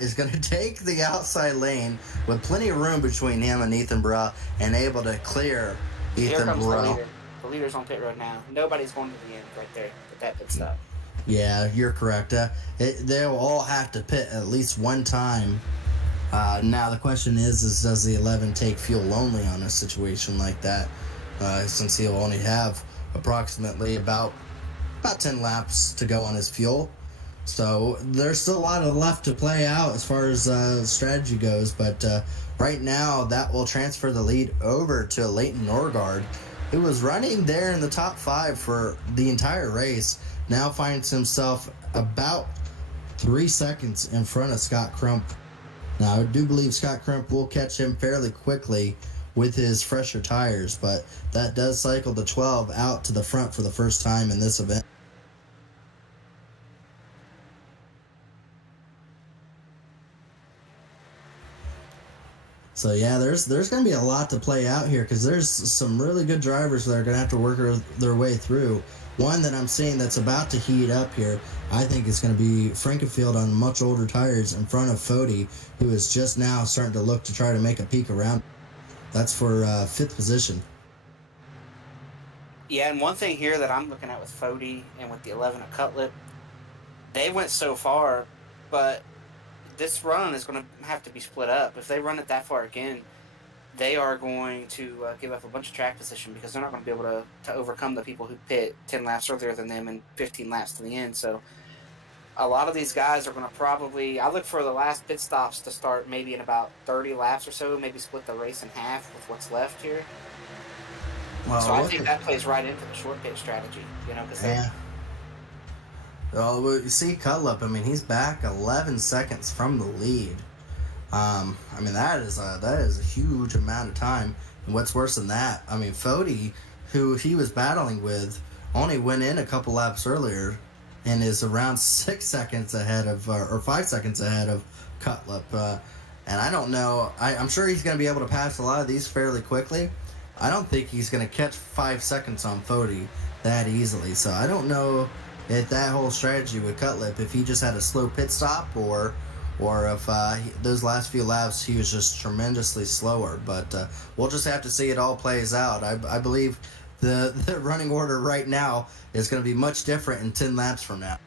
is going to take the outside lane with plenty of room between him and Ethan Burrell and able to clear Ethan Burrell. The leader's on pit road now. Nobody's going to the end right there with that pit stop. Yeah, you're correct. They'll all have to pit at least one time. Now the question is does the 11 take fuel only on a situation like that? Since he'll only have approximately about 10 laps to go on his fuel. So there's still a lot left to play out as far as strategy goes. But right now that will transfer the lead over to Leighton Norgard, who was running there in the top 5 for the entire race. Now finds himself about 3 seconds in front of Scott Crump. Now, I do believe Scott Crump will catch him fairly quickly with his fresher tires, but that does cycle the 12 out to the front for the first time in this event. So yeah, there's going to be a lot to play out here because there's some really good drivers that are going to have to work their way through. One that I'm seeing that's about to heat up here, I think is going to be Frankenfield on much older tires in front of Fody, who is just now starting to look to try to make a peek around. That's for 5th position. Yeah, and one thing here that I'm looking at with Fody and with the 11 of Cutlip, they went so far, but this run is going to have to be split up. If they run it that far again, they are going to give up a bunch of track position because they're not going to be able to overcome the people who pit 10 laps earlier than them and 15 laps to the end. So a lot of these guys are going to probably, I look for the last pit stops to start maybe in about 30 laps or so, maybe split the race in half with what's left here. Well, so I think that plays right into the short pit strategy, you know, because well, you see Cutlip, I mean, he's back 11 seconds from the lead. I mean, that is a huge amount of time. And what's worse than that, I mean, Fody, who he was battling with, only went in a couple laps earlier and is around 6 seconds ahead of, or 5 seconds ahead of Cutlip. And I don't know, I'm sure he's going to be able to pass a lot of these fairly quickly. I don't think he's going to catch 5 seconds on Fody that easily. So I don't know if that whole strategy with Cutlip, if he just had a slow pit stop or if those last few laps he was just tremendously slower. But we'll just have to see it all plays out. I believe the running order right now is going to be much different in 10 laps from now.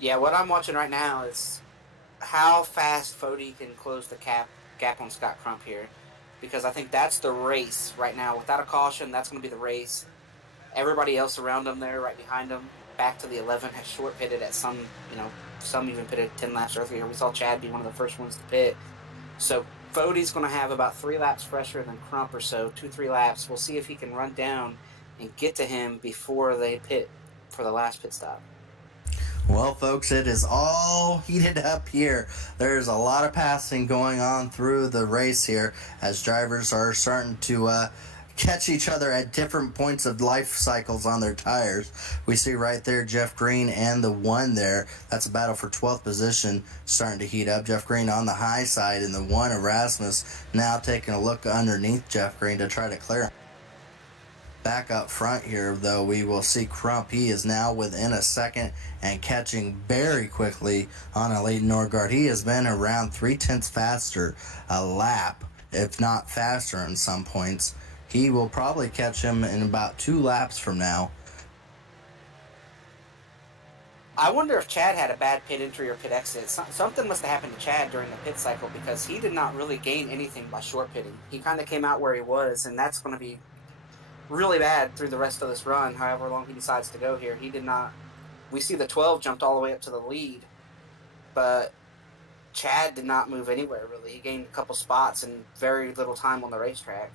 Yeah, what I'm watching right now is how fast Fody can close the gap on Scott Crump here. Because I think that's the race right now. Without a caution, that's going to be the race. Everybody else around him there, right behind him, back to the 11, has short pitted at some, some even pitted 10 laps earlier. We saw Chad be one of the first ones to pit. So Fody's going to have about 3 laps fresher than Crump or so, 2-3 laps. We'll see if he can run down and get to him before they pit for the last pit stop. Well, folks, it is all heated up here. There's a lot of passing going on through the race here as drivers are starting to catch each other at different points of life cycles on their tires. We see right there Jeff Green and the 1 there. That's a battle for 12th position starting to heat up. Jeff Green on the high side and the 1 Erasmus now taking a look underneath Jeff Green to try to clear him. Back up front here, though, we will see Crump. He is now within a second and catching very quickly on a Leighton Norgard. He has been around 3/10 faster a lap, if not faster in some points. He will probably catch him in about 2 laps from now. I wonder if Chad had a bad pit entry or pit exit. Something must have happened to Chad during the pit cycle because he did not really gain anything by short pitting. He kind of came out where he was, and that's going to be really bad through the rest of this run, however long he decides to go here. He did not. We see the 12 jumped all the way up to the lead, but Chad did not move anywhere, really. He gained a couple spots in very little time on the racetrack.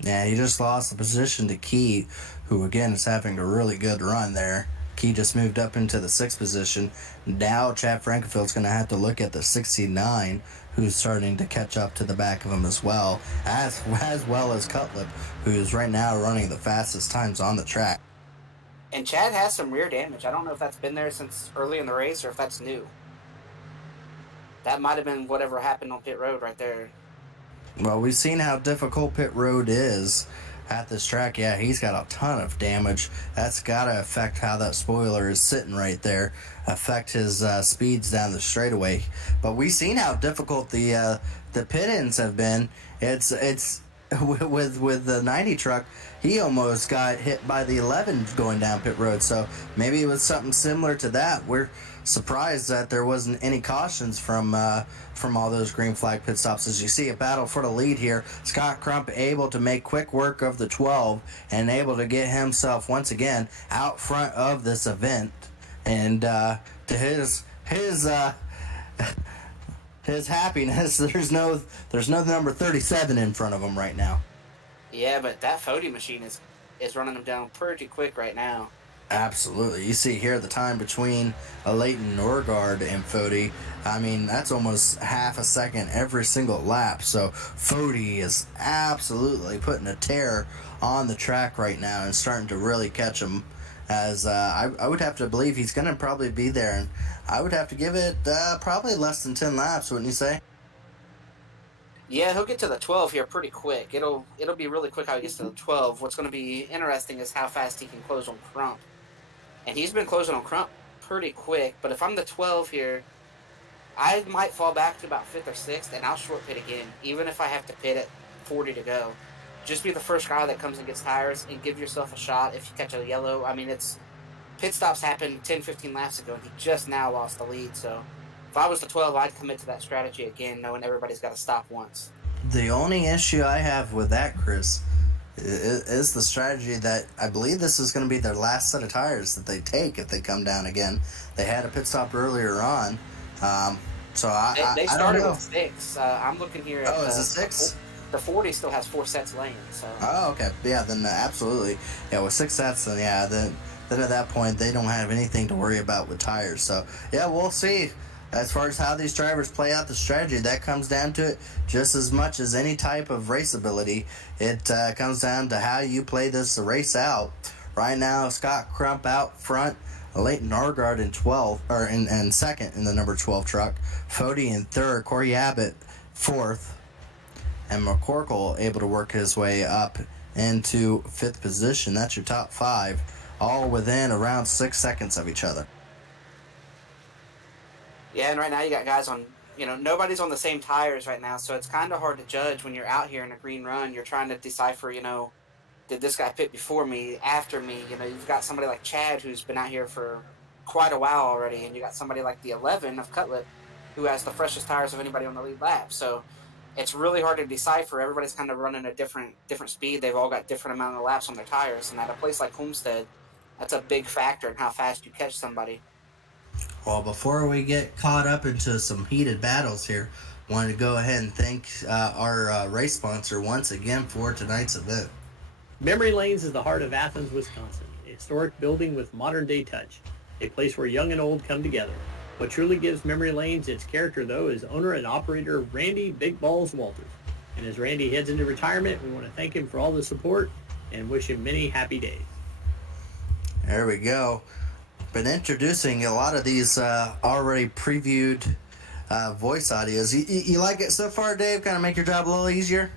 Yeah, he just lost the position to Key, who again is having a really good run there. Key just moved up into the 6th position. Now Chad Frankenfield's going to have to look at the 69, who's starting to catch up to the back of him as well as Cutlip, who's right now running the fastest times on the track. And Chad has some rear damage. I don't know if that's been there since early in the race or if that's new. That might have been whatever happened on pit road right there. Well, we've seen how difficult pit road is at this track. Yeah, he's got a ton of damage. That's got to affect how that spoiler is sitting right there, affect his speeds down the straightaway. But we've seen how difficult the pit ends have been. It's with the 90 truck, he almost got hit by the 11 going down pit road. So maybe it was something similar to that. We're surprised that there wasn't any cautions from all those green flag pit stops. As you see, a battle for the lead here. Scott Crump able to make quick work of the 12 and able to get himself once again out front of this event. And to his happiness, there's no number 37 in front of him right now. Yeah, but that Fody machine is running him down pretty quick right now. Absolutely. You see here the time between a Leighton Norgard and Fody. I mean, that's almost half a second every single lap. So Fody is absolutely putting a tear on the track right now and starting to really catch him. As I would have to believe he's going to probably be there. And I would have to give it probably less than 10 laps, wouldn't you say? Yeah, he'll get to the 12 here pretty quick. It'll be really quick how he gets to the 12. What's going to be interesting is how fast he can close on Crump. And he's been closing on Crump pretty quick. But if I'm the 12 here, I might fall back to about 5th or 6th, and I'll short pit again, even if I have to pit at 40 to go. Just be the first guy that comes and gets tires and give yourself a shot if you catch a yellow. I mean, pit stops happened 10, 15 laps ago, and he just now lost the lead. So if I was the 12, I'd commit to that strategy again, knowing everybody's got to stop once. The only issue I have with that, Chris, is the strategy that I believe this is going to be their last set of tires that they take if they come down again. They had a pit stop earlier on, so They I started don't know. with 6. I'm looking here at Is it 6? The 40 still has 4 sets laying. So. Oh, okay. Yeah, then absolutely. Yeah, with 6 sets, then yeah, then at that point they don't have anything to worry about with tires. So yeah, we'll see. As far as how these drivers play out the strategy, that comes down to it just as much as any type of race ability. It comes down to how you play this race out. Right now, Scott Crump out front, Leighton Norgard in 12 or in second in the number 12 truck, Fody in third, Corey Abbott fourth, and McCorkle able to work his way up into 5th position. That's your top 5, all within around 6 seconds of each other. Yeah, and right now you got guys on, nobody's on the same tires right now, so it's kind of hard to judge when you're out here in a green run. You're trying to decipher, did this guy pit before me, after me? You've got somebody like Chad who's been out here for quite a while already, and you got somebody like the 11 of Cutlip who has the freshest tires of anybody on the lead lap. So it's really hard to decipher. Everybody's kind of running a different speed. They've all got different amount of laps on their tires, and at a place like Homestead, that's a big factor in how fast you catch somebody. Well, before we get caught up into some heated battles here, wanted to go ahead and thank our race sponsor once again for tonight's event. Memory Lanes is the heart of Athens, Wisconsin, a historic building with modern-day touch. a place where young and old come together. What truly gives Memory Lanes its character, though, is owner and operator Randy Big Balls Walters. And as Randy heads into retirement, we want to thank him for all the support and wish him many happy days. There we go. Been introducing a lot of these already previewed voice audios. You like it so far, Dave? Kind of make your job a little easier?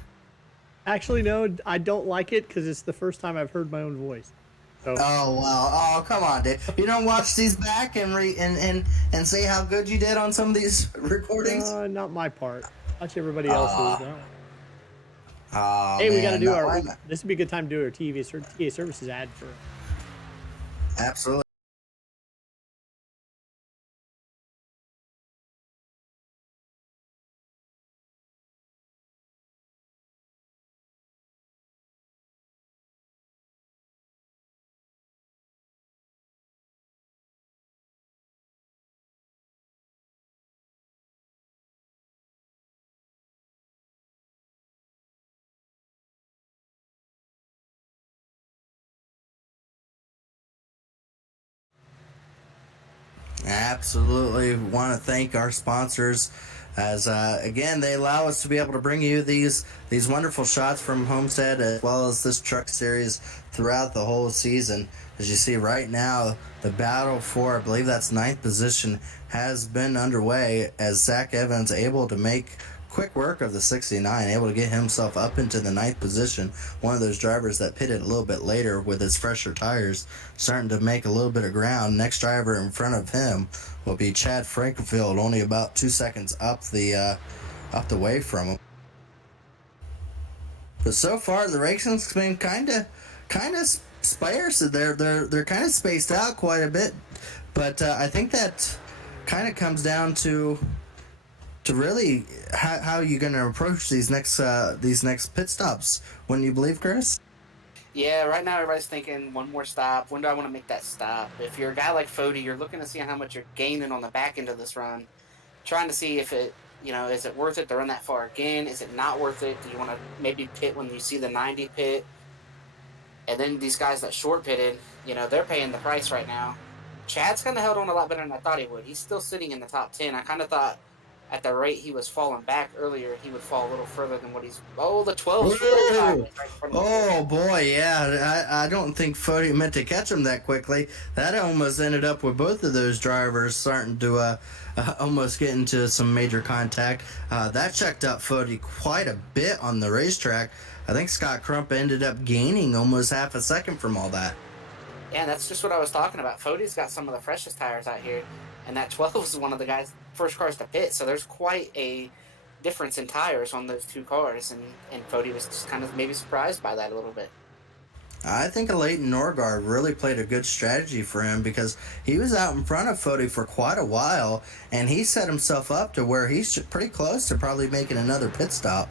Actually, no, I don't like it because it's the first time I've heard my own voice. So, Oh well! Oh come on, Dave! You don't watch these back and and say how good you did on some of these recordings. not my part. Watch everybody else's. Oh, Hey, we got to do no, our. This would be a good time to do our TA services ad for. Absolutely. Absolutely want to thank our sponsors as again they allow us to be able to bring you these wonderful shots from Homestead as well as this truck series throughout the whole season. As you see right now, the battle for, I believe that's 9th position, has been underway as Zach Evans able to make quick work of the 69, able to get himself up into the 9th position. One of those drivers that pitted a little bit later with his fresher tires, starting to make a little bit of ground. Next driver in front of him will be Chad Frankenfield, only about 2 seconds up the way from him. But so far the racing's been kind of sparse. They're kind of spaced out quite a bit, but I think that kind of comes down to really how you're going to approach these next pit stops. Wouldn't you believe, Chris? Yeah, right now everybody's thinking one more stop. When do I want to make that stop? If you're a guy like Fody, you're looking to see how much you're gaining on the back end of this run, trying to see if it, is it worth it to run that far again? Is it not worth it? Do you want to maybe pit when you see the 90 pit? And then these guys that short pitted, they're paying the price right now. Chad's kind of held on a lot better than I thought he would. He's still sitting in the top 10. I kind of thought at the rate he was falling back earlier, he would fall a little further than what he's... Oh, the 12's Oh, boy, yeah. I don't think Fody meant to catch him that quickly. That almost ended up with both of those drivers starting to almost get into some major contact. That checked out Fody quite a bit on the racetrack. I think Scott Crump ended up gaining almost half a second from all that. Yeah, that's just what I was talking about. Fody's got some of the freshest tires out here, and that 12 was one of the first cars to pit, so there's quite a difference in tires on those two cars, and Fody was just kind of maybe surprised by that a little bit. I think a Leighton Norgard really played a good strategy for him because he was out in front of Fody for quite a while, and he set himself up to where he's pretty close to probably making another pit stop.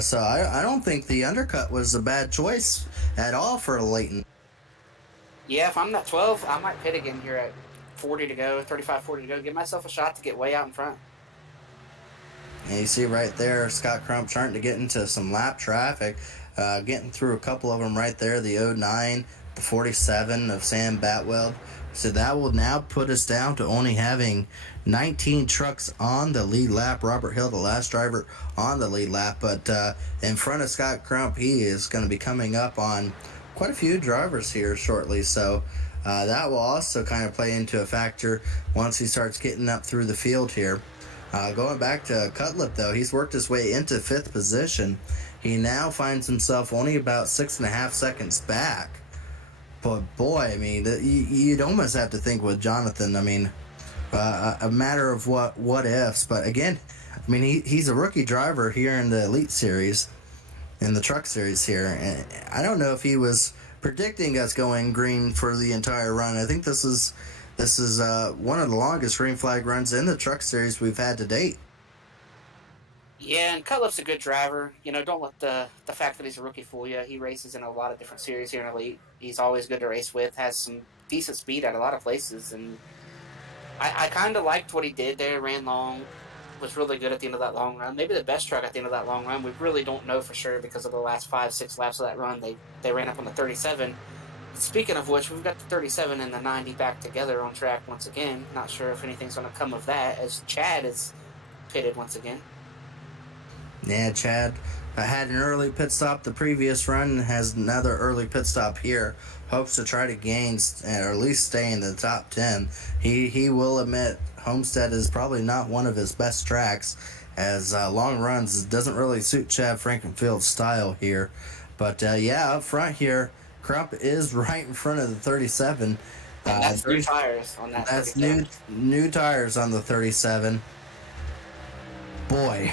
So I don't think the undercut was a bad choice at all for Leighton. Yeah, if I'm that 12, I might pit again here at 40 to go, 35, 40 to go, give myself a shot to get way out in front. And you see right there, Scott Crump starting to get into some lap traffic, getting through a couple of them right there, the 09, the 47 of Sam Batweld. So that will now put us down to only having 19 trucks on the lead lap. Robert Hill, the last driver on the lead lap, but in front of Scott Crump, he is going to be coming up on quite a few drivers here shortly. So that will also kind of play into a factor once he starts getting up through the field here. Going back to Cutlip, though, he's worked his way into 5th position. He now finds himself only about 6.5 seconds back. But boy, I mean, you'd almost have to think with Jonathan, I mean, a matter of what ifs. But again, I mean, he's a rookie driver here in the Elite Series, in the Truck Series here. And I don't know if he was predicting us going green for the entire run. I think this is one of the longest green flag runs in the Truck Series we've had to date. Yeah, and Cutlip's a good driver. Don't let the fact that he's a rookie fool you. He races in a lot of different series here in Elite. He's always good to race with, has some decent speed at a lot of places, and I kind of liked what he did there. Ran long, was really good at the end of that long run. Maybe the best truck at the end of that long run. We really don't know for sure because of the last 5-6 laps of that run. They ran up on the 37, Speaking of which, we've got the 37 and the 90 back together on track once again. Not sure if anything's going to come of that, as Chad is pitted once again. Yeah, Chad had an early pit stop the previous run and has another early pit stop here. Hopes to try to gain or at least stay in the top 10. He will admit Homestead is probably not one of his best tracks, as long runs doesn't really suit Chad Frankenfield's style here. But yeah, up front here, Crump is right in front of the 37. And that's new tires on that. That's 37. new tires on the 37. Boy,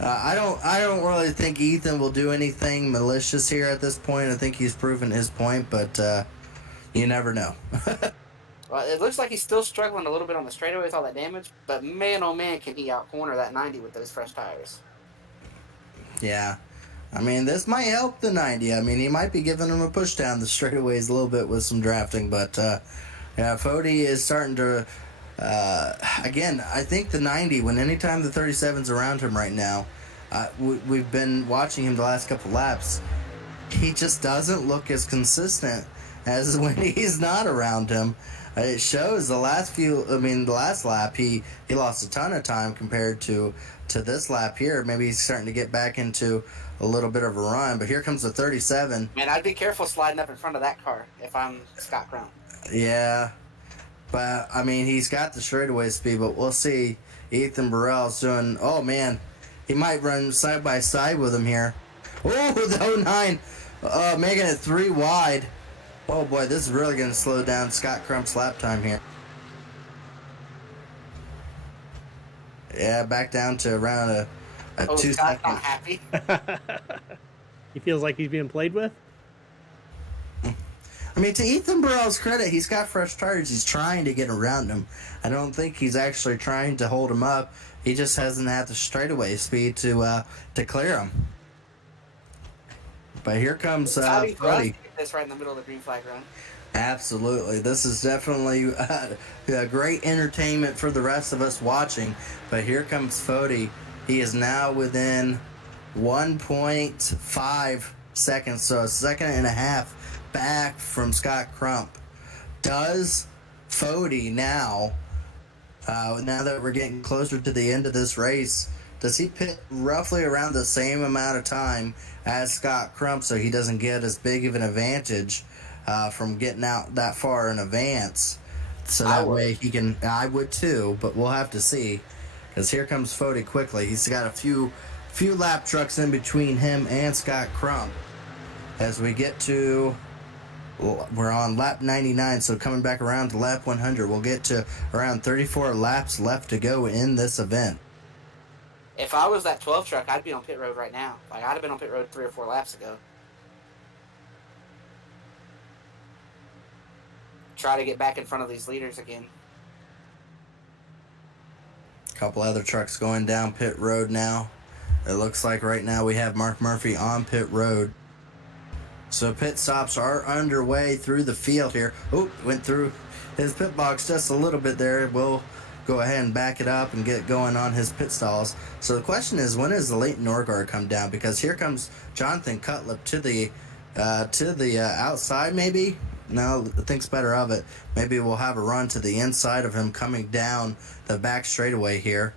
I don't really think Ethan will do anything malicious here at this point. I think he's proven his point, but you never know. Well, it looks like he's still struggling a little bit on the straightaway with all that damage, but man, oh man, can he out-corner that 90 with those fresh tires. Yeah. I mean, this might help the 90. I mean, he might be giving him a push down the straightaways a little bit with some drafting, but yeah, Fody is starting to... again, I think the 90, when anytime the 37's around him right now, we've been watching him the last couple laps, he just doesn't look as consistent as when he's not around him. It shows the last lap, he lost a ton of time compared to this lap here. Maybe he's starting to get back into a little bit of a run, but here comes the 37. Man, I'd be careful sliding up in front of that car if I'm Scott Crump. Yeah. But, I mean, he's got the straightaway speed, but we'll see. Ethan Burrell's doing... Oh, man. He might run side by side with him here. Oh, the 09. Making it 3 wide. Oh, boy, this is really going to slow down Scott Crump's lap time here. Yeah, back down to around a 2 Scott's second. not happy. He feels like he's being played with. I mean, to Ethan Burrell's credit, he's got fresh tires. He's trying to get around him. I don't think he's actually trying to hold him up. He just hasn't had the straightaway speed to clear him. But here comes Fody. This right in the middle of the green flag run. Absolutely. This is definitely a great entertainment for the rest of us watching. But here comes Fody. He is now within 1.5 seconds, so a second and a half back from Scott Crump. Does Fody now that we're getting closer to the end of this race, does he pit roughly around the same amount of time as Scott Crump so he doesn't get as big of an advantage from getting out that far in advance? So that way he can... I would too, but we'll have to see. Because here comes Fody quickly. He's got a few lap trucks in between him and Scott Crump. As we get to... We're on lap 99, so coming back around to lap 100, we'll get to around 34 laps left to go in this event. If I was that 12 truck, I'd be on pit road right now. Like, I'd have been on pit road 3 or 4 laps ago. Try to get back in front of these leaders again. A couple other trucks going down pit road now. It looks like right now we have Mark Murphy on pit road. So pit stops are underway through the field here. Oh, went through his pit box just a little bit there. We'll go ahead and back it up and get going on his pit stalls. So the question is, when does the Leighton Norgard come down? Because here comes Jonathan Cutlip to the outside, maybe? No, thinks better of it. Maybe we'll have a run to the inside of him coming down the back straightaway here.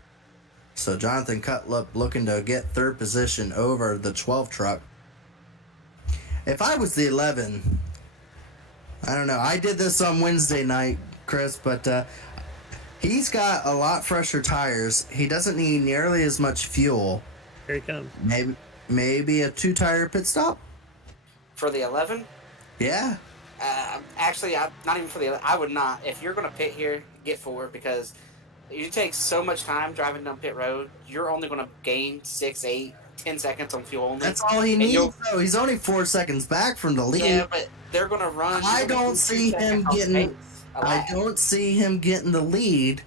So Jonathan Cutlip looking to get third position over the 12 truck. If I was the 11, I don't know. I did this on Wednesday night, Chris, but he's got a lot fresher tires. He doesn't need nearly as much fuel. Here he comes. Maybe a 2-tire pit stop? For the 11? Yeah. Actually, not even for the 11. I would not. If you're going to pit here, get 4, because you take so much time driving down pit road, you're only going to gain 6, 8, 10 seconds on fuel only. That's all he needs, though. He's only 4 seconds back from the lead. Yeah, but they're going to run. I don't see him getting the lead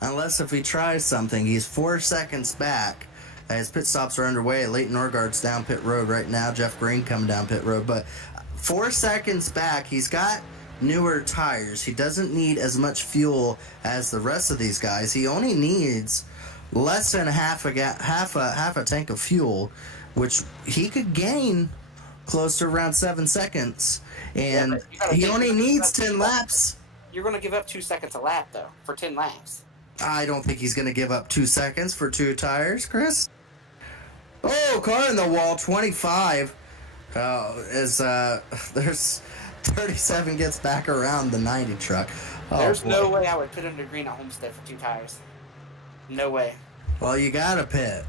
unless if he tries something. He's 4 seconds back. His pit stops are underway. Leighton Norgard's down pit road right now. Jeff Green coming down pit road. But 4 seconds back. He's got newer tires. He doesn't need as much fuel as the rest of these guys. He only needs less than half a tank of fuel, which he could gain close to around 7 seconds. And but you gotta he think only about needs that. 10 laps. You're going to give up 2 seconds a lap, though, for 10 laps. I don't think he's going to give up 2 seconds for 2 tires, Chris. Oh, car in the wall, 25. There's 37 gets back around the 90 truck. Oh, There's boy. no way I would put him to green at Homestead for 2 tires. No way. Well, you got to pit.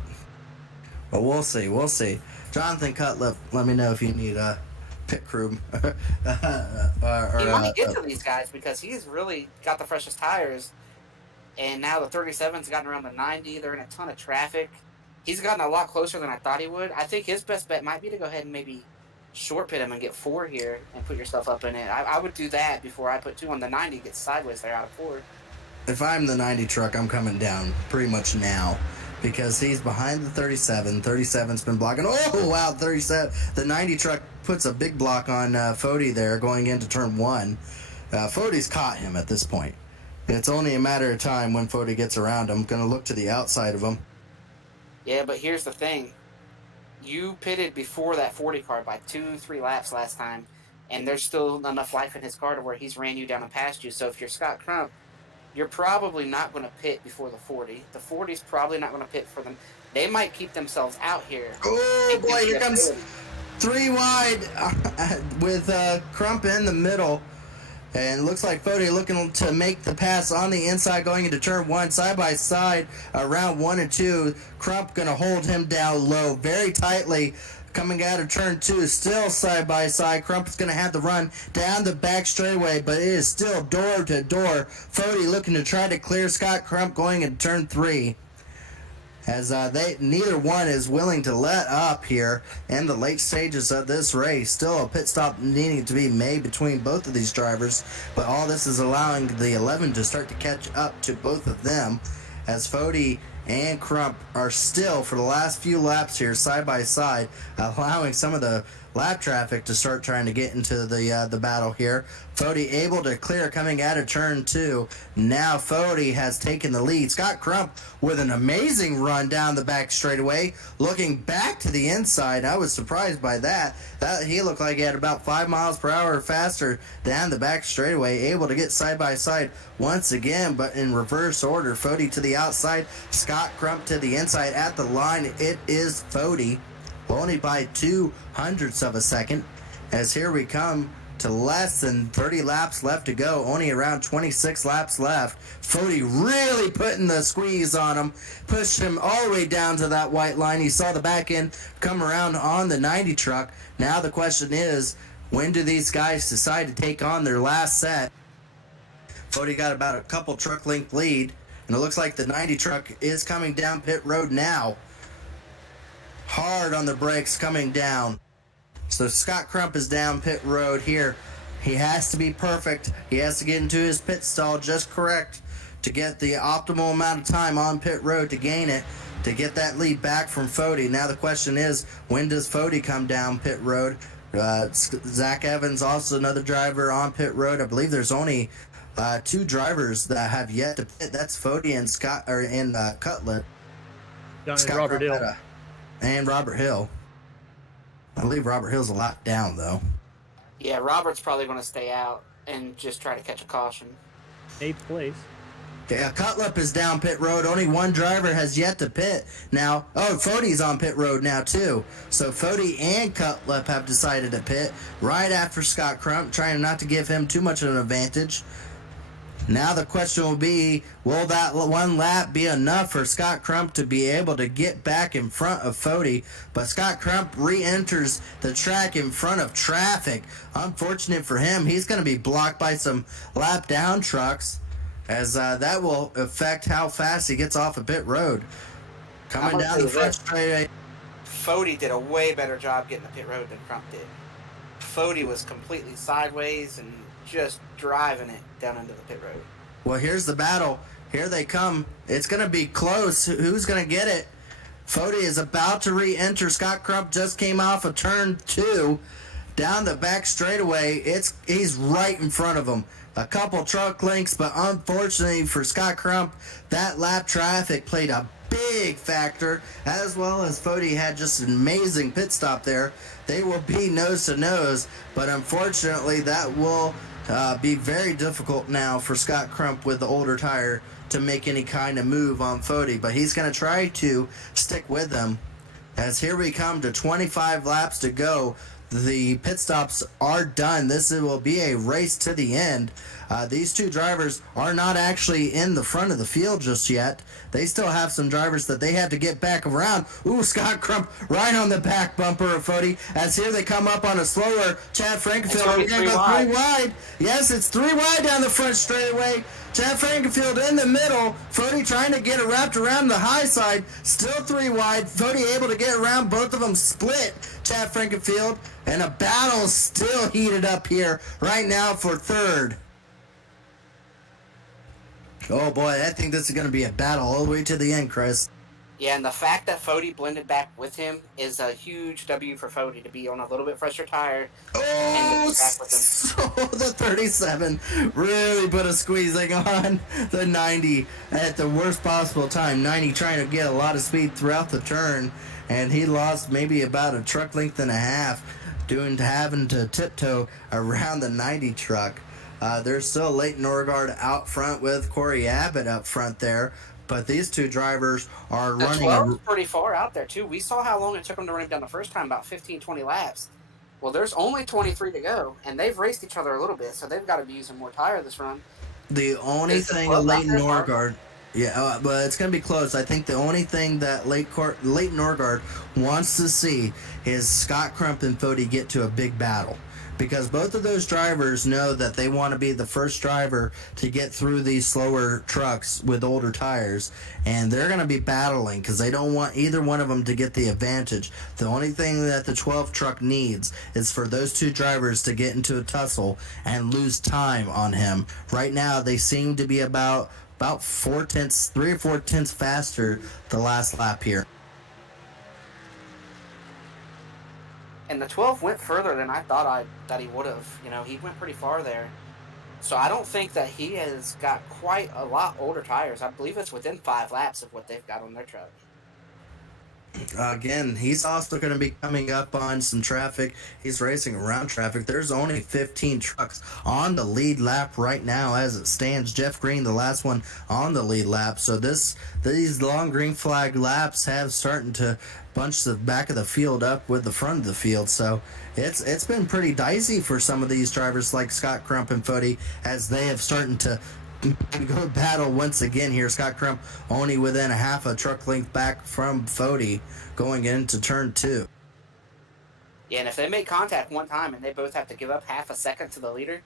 But we'll see. We'll see. Jonathan Cutlip, let me know if you need a pit crew. He might get to these guys because he's really got the freshest tires. And now the 37's gotten around the 90. They're in a ton of traffic. He's gotten a lot closer than I thought he would. I think his best bet might be to go ahead and maybe short pit him and get 4 here and put yourself up in it. I would do that before I put 2 on the 90, get sideways there out of 4. If I'm the 90 truck, I'm coming down pretty much now because he's behind the 37. 37's been blocking. Oh, wow, 37. The 90 truck puts a big block on Fody there going into turn 1. Fody's caught him at this point. It's only a matter of time when Fody gets around him. Going to look to the outside of him. Yeah, but here's the thing. You pitted before that 40 car by 2-3 laps last time, and there's still enough life in his car to where he's ran you down and passed you. So if you're Scott Crump, you're probably not going to pit before the 40. The 40's probably not going to pit for them. They might keep themselves out here. Oh, boy, here comes 3 wide with Crump in the middle. And it looks like Fody looking to make the pass on the inside going into turn 1, side by side, around 1 and 2. Crump going to hold him down low very tightly. Coming out of turn 2, still side by side. Crump is going to have the run down the back straightaway, but it is still door to door. Fody looking to try to clear Scott Crump going into turn 3. As neither one is willing to let up here in the late stages of this race. Still a pit stop needing to be made between both of these drivers, but all this is allowing the 11 to start to catch up to both of them, as Fody and Crump are still, for the last few laps here, side by side, allowing some of the lap traffic to start trying to get into the battle here. Fody able to clear coming out of turn 2. Now Fody has taken the lead. Scott Crump with an amazing run down the back straightaway, looking back to the inside. I was surprised by that. He looked like he had about 5 miles per hour faster down the back straightaway, able to get side by side once again, but in reverse order. Fody to the outside, Scott Crump to the inside. At the line, it is Fody, only by 0.02 of a second, as here we come to less than 30 laps left to go, only around 26 laps left. Fody really putting the squeeze on him, pushed him all the way down to that white line. He saw the back end come around on the 90 truck. Now the question is, when do these guys decide to take on their last set? Fody got about a couple truck length lead, and it looks like the 90 truck is coming down pit road now. Hard on the brakes coming down. So Scott Crump is down pit road here. He has to be perfect. He has to get into his pit stall just correct to get the optimal amount of time on pit road to gain it, to get that lead back from Fody. Now the question is, when does Fody come down pit road? Zach Evans, also another driver on pit road. I believe there's only 2 drivers that have yet to pit. That's Fody and Cutlet. Robert Hill. And Robert Hill. I believe Robert Hill's a lap down, though. Yeah, Robert's probably going to stay out and just try to catch a caution. 8th place. Yeah, Cutlip is down pit road. Only 1 driver has yet to pit. Now, Fody's on pit road now, too. So Fody and Cutlip have decided to pit right after Scott Crump, trying not to give him too much of an advantage. Now the question will be, will that 1 lap be enough for Scott Crump to be able to get back in front of Fody? But Scott Crump re-enters the track in front of traffic. Unfortunate for him, he's going to be blocked by some lap down trucks, as that will affect how fast he gets off of pit road. Coming down the front straightaway. Fody did a way better job getting the pit road than Crump did. Fody was completely sideways and just driving it down into the pit road. Well, here's the battle. Here they come. It's going to be close. Who's going to get it? Fody is about to re-enter. Scott Crump just came off of turn 2. Down the back straightaway, he's right in front of him. A couple truck links, but unfortunately for Scott Crump, that lap traffic played a big factor, as well as Fody had just an amazing pit stop there. They will be nose to nose, but unfortunately that will be very difficult now for Scott Crump with the older tire to make any kind of move on Fody, but he's going to try to stick with them. As here we come to 25 laps to go. The pit stops are done. This will be a race to the end. These two drivers are not actually in the front of the field just yet. They still have some drivers that they have to get back around. Ooh, Scott Crump right on the back bumper of Fody. As here they come up on a slower Chad Frankenfield. We're going to go 3 wide. Yes, it's 3 wide down the front straightaway. Chad Frankenfield in the middle. Fody trying to get it wrapped around the high side. Still 3 wide. Fody able to get around. Both of them split Chad Frankenfield. And a battle still heated up here right now for third. Oh boy, I think this is going to be a battle all the way to the end, Chris. Yeah, and the fact that Fody blended back with him is a huge W for Fody to be on a little bit fresher tire. Oh, so the 37 really put a squeezing on the 90 at the worst possible time. 90 trying to get a lot of speed throughout the turn, and he lost maybe about a truck length and a half having to tiptoe around the 90 truck. There's still Leighton Norgard out front with Corey Abbott up front there. But these two drivers are the running. 12's pretty far out there, too. We saw how long it took them to run him down the first time, about 15, 20 laps. Well, there's only 23 to go, and they've raced each other a little bit, so they've got to be using more tire this run. The only thing Leighton Norgard... Yeah, but it's going to be close. I think the only thing that Leighton Norgard wants to see is Scott Crump and Fody get to a big battle. Because both of those drivers know that they want to be the first driver to get through these slower trucks with older tires. And they're going to be battling because they don't want either one of them to get the advantage. The only thing that the 12 truck needs is for those two drivers to get into a tussle and lose time on him. Right now, they seem to be about 3 or 4 tenths faster the last lap here. And the 12 went further than I thought that he would have. You know, he went pretty far there. So I don't think that he has got quite a lot older tires. I believe it's within 5 laps of what they've got on their truck. Again, he's also going to be coming up on some traffic. He's racing around traffic. There's only 15 trucks on the lead lap right now as it stands. Jeff Green, the last one on the lead lap. So these long green flag laps have starting to bunch the back of the field up with the front of the field. So it's been pretty dicey for some of these drivers like Scott Crump and Fody as they have starting to go battle once again here. Scott Crump only within a half a truck length back from Fody going into turn 2. Yeah, and if they make contact one time and they both have to give up half a second to the leader,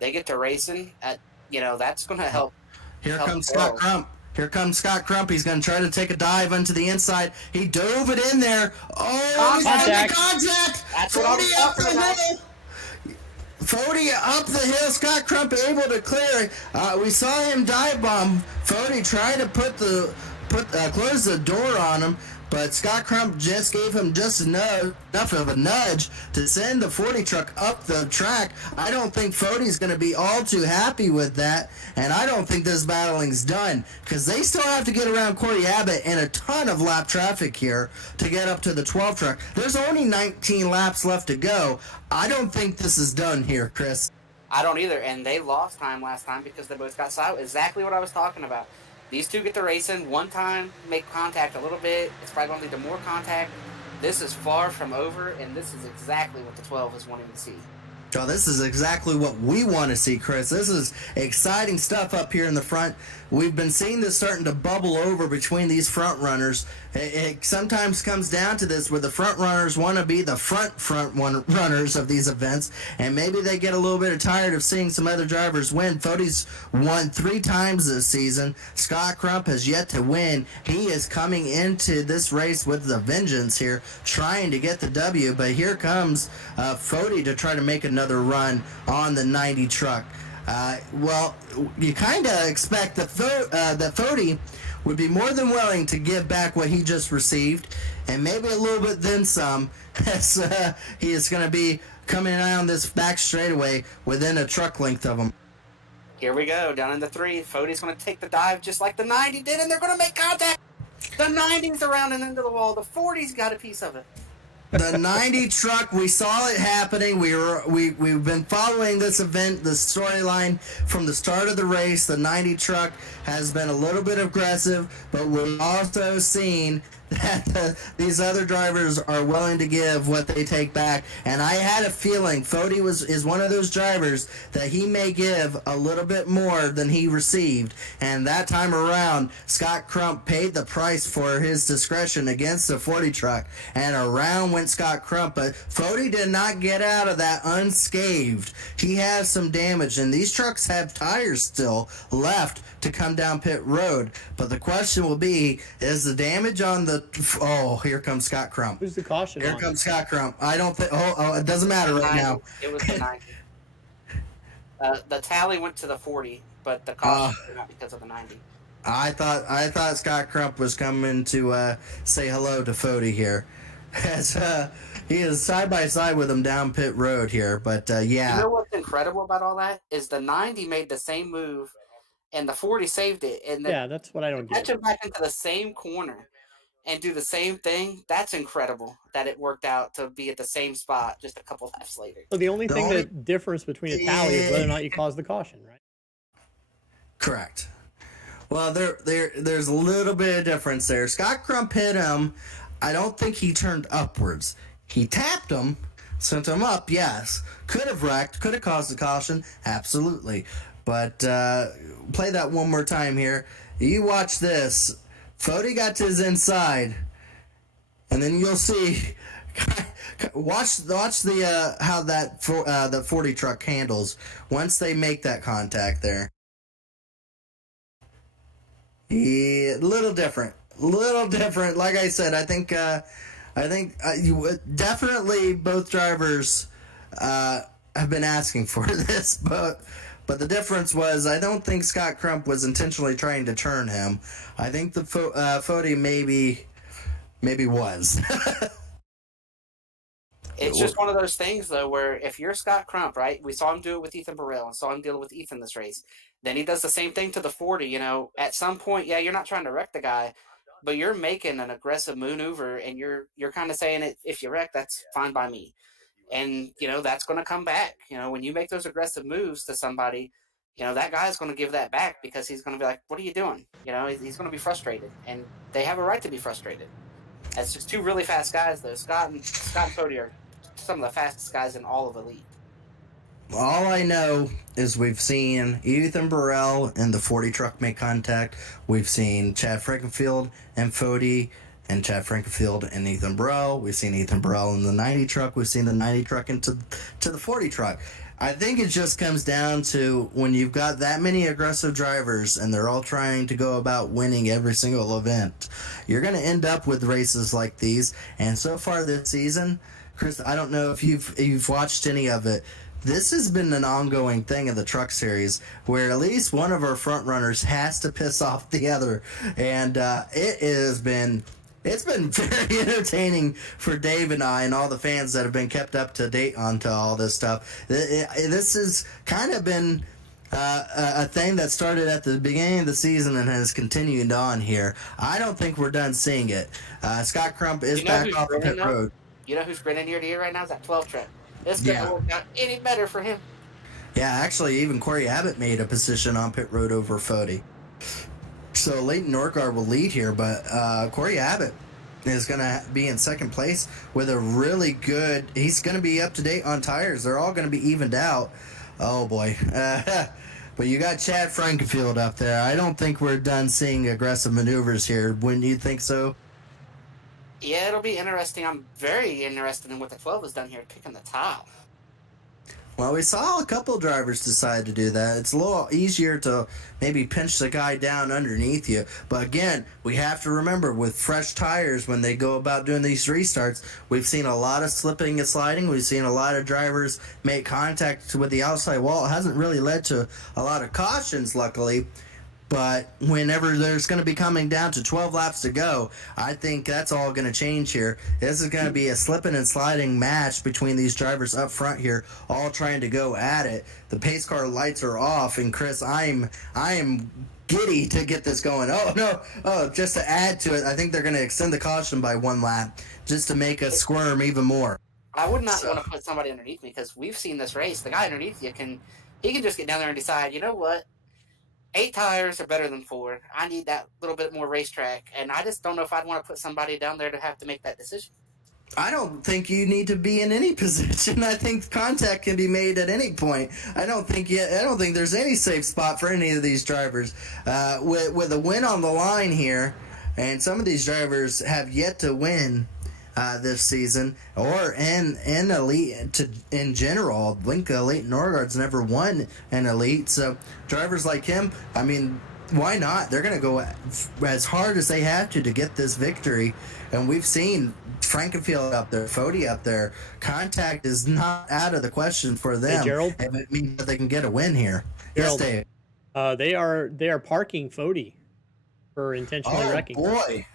they get to racing. That's going to help. Here comes Scott Crump. Here comes Scott Crump. He's going to try to take a dive into the inside. He dove it in there. Oh, he's going to get contact. That's what I'm talking about. Fody up the hill. Scott Crump able to clear. We saw him dive bomb. Fody trying to close the door on him, but Scott Crump just gave him just enough of a nudge to send the 40 truck up the track. I don't think Fody's going to be all too happy with that, and I don't think this battling's done because they still have to get around Corey Abbott and a ton of lap traffic here to get up to the 12 truck. There's only 19 laps left to go. I don't think this is done here, Chris. I don't either, and they lost time last time because they both got silent. Exactly what I was talking about. These two get to racing one time, make contact a little bit. It's probably going to lead to more contact. This is far from over, and this is exactly what the 12 is wanting to see. Oh, this is exactly what we want to see, Chris. This is exciting stuff up here in the front. We've been seeing this starting to bubble over between these front runners. It sometimes comes down to this where the front runners want to be the front runners of these events, and maybe they get a little bit tired of seeing some other drivers win. Fody's won 3 times this season. Scott Crump has yet to win. He is coming into this race with the vengeance here, trying to get the W, but here comes Fody to try to make another run on the 90 truck. Well, you kind of expect that Fody would be more than willing to give back what he just received, and maybe a little bit then some, as he is going to be coming around this back straightaway within a truck length of him. Here we go, down in the 3. Fody's going to take the dive just like the 90 did, and they're going to make contact. The 90's around and into the wall. The 40's got a piece of it. The 90 truck, we saw it happening. We've been following this event, the storyline from the start of the race. The 90 truck has been a little bit aggressive, but we've also seen that these other drivers are willing to give what they take back. And I had a feeling Fody is one of those drivers that he may give a little bit more than he received. And that time around, Scott Crump paid the price for his discretion against the 40 truck. And around went Scott Crump. But Fody did not get out of that unscathed. He has some damage. And these trucks have tires still left to come down pit road. But the question will be, is the damage on the... Oh, here comes Scott Crump. Who's the caution Here on? comes Scott Crump. I don't think... Oh, it doesn't matter right now. It was the 90. The tally went to the 40, but the caution came out because of the 90. I thought Scott Crump was coming to say hello to Fody here. As he is side by side with him down pit road here. But yeah. You know what's incredible about all that? Is the 90 made the same move, and the 40 saved it. And then Yeah, that's what I don't catch get. him back into the same corner and do the same thing. That's incredible that it worked out to be at the same spot just a couple laps later. So the only The thing only- that difference between a tally is whether or not you caused the caution, right? Correct. Well, there's a little bit of difference there. Scott Crump hit him. I don't think he turned upwards. He tapped him, sent him up, yes. Could have wrecked, could have caused a caution, absolutely. But play that one more time here. You watch this. Fody got to his inside, and then you'll see. Watch the how that the 40 truck handles once they make that contact there. Yeah, little different. Like I said, I think definitely both drivers have been asking for this, but the difference was I don't think Scott Crump was intentionally trying to turn him. I think the Fody maybe was. It's just one of those things, though, where if you're Scott Crump, right? We saw him do it with Ethan Burrell and saw him deal with Ethan this race. Then he does the same thing to the 40. You know, at some point, yeah, you're not trying to wreck the guy, but you're making an aggressive maneuver, and you're kind of saying, if you wreck, that's fine by me. And, you know, that's going to come back. You know, when you make those aggressive moves to somebody, you know, that guy's going to give that back because he's going to be like, what are you doing? You know, he's going to be frustrated, and they have a right to be frustrated. That's just two really fast guys, though. Scott and Fody are some of the fastest guys in all of Elite. All I know is we've seen Ethan Burrell and the 40 truck make contact. We've seen Chad Frankenfield and Fody, and Chad Frankenfield and Ethan Burrell. We've seen Ethan Burrell in the 90 truck. We've seen the 90 truck into the 40 truck. I think it just comes down to when you've got that many aggressive drivers and they're all trying to go about winning every single event, you're going to end up with races like these. And so far this season, Chris, I don't know if you've watched any of it. This has been an ongoing thing of the truck series where at least one of our front runners has to piss off the other, and it's been very entertaining for Dave and I and all the fans that have been kept up to date onto all this stuff. This has kind of been a thing that started at the beginning of the season and has continued on here. I don't think we're done seeing it. Scott Crump is back off the pit road. You know who's grinning ear to ear right now? Is that 12 truck. This couldn't work out any better for him. Yeah, actually, even Corey Abbott made a position on pit road over Fody. So Leighton Norgard will lead here, but Corey Abbott is going to be in second place with a really good... He's going to be up to date on tires. They're all going to be evened out. Oh, boy. But you got Chad Frankenfield up there. I don't think we're done seeing aggressive maneuvers here. Wouldn't you think so? Yeah, it'll be interesting. I'm very interested in what the 12 has done here, picking the top. Well, we saw a couple drivers decide to do that. It's a little easier to maybe pinch the guy down underneath you. But again, we have to remember with fresh tires when they go about doing these restarts, we've seen a lot of slipping and sliding. We've seen a lot of drivers make contact with the outside wall. It hasn't really led to a lot of cautions, luckily. But whenever there's going to be coming down to 12 laps to go, I think that's all going to change here. This is going to be a slipping and sliding match between these drivers up front here, all trying to go at it. The pace car lights are off, and Chris, I am giddy to get this going. Oh no! Oh, just to add to it, I think they're going to extend the caution by 1 lap just to make us squirm even more. I would not want to put somebody underneath me because we've seen this race. The guy underneath you can just get down there and decide, you know what? 8 tires are better than 4. I need that little bit more racetrack, and I just don't know if I'd want to put somebody down there to have to make that decision. I don't think you need to be in any position. I think contact can be made at any point. I don't think there's any safe spot for any of these drivers. With a win on the line here, and some of these drivers have yet to win this season, or in elite in general. Blinka Elite Norgard's never won an elite, so drivers like him, I mean, why not? They're going to go as hard as they have to get this victory, and we've seen Frankenfield up there, Fody up there. Contact is not out of the question for them. Hey, Gerald? If it means that they can get a win here. Gerald, Yes, Dave. they are parking Fody for intentionally wrecking. Oh boy!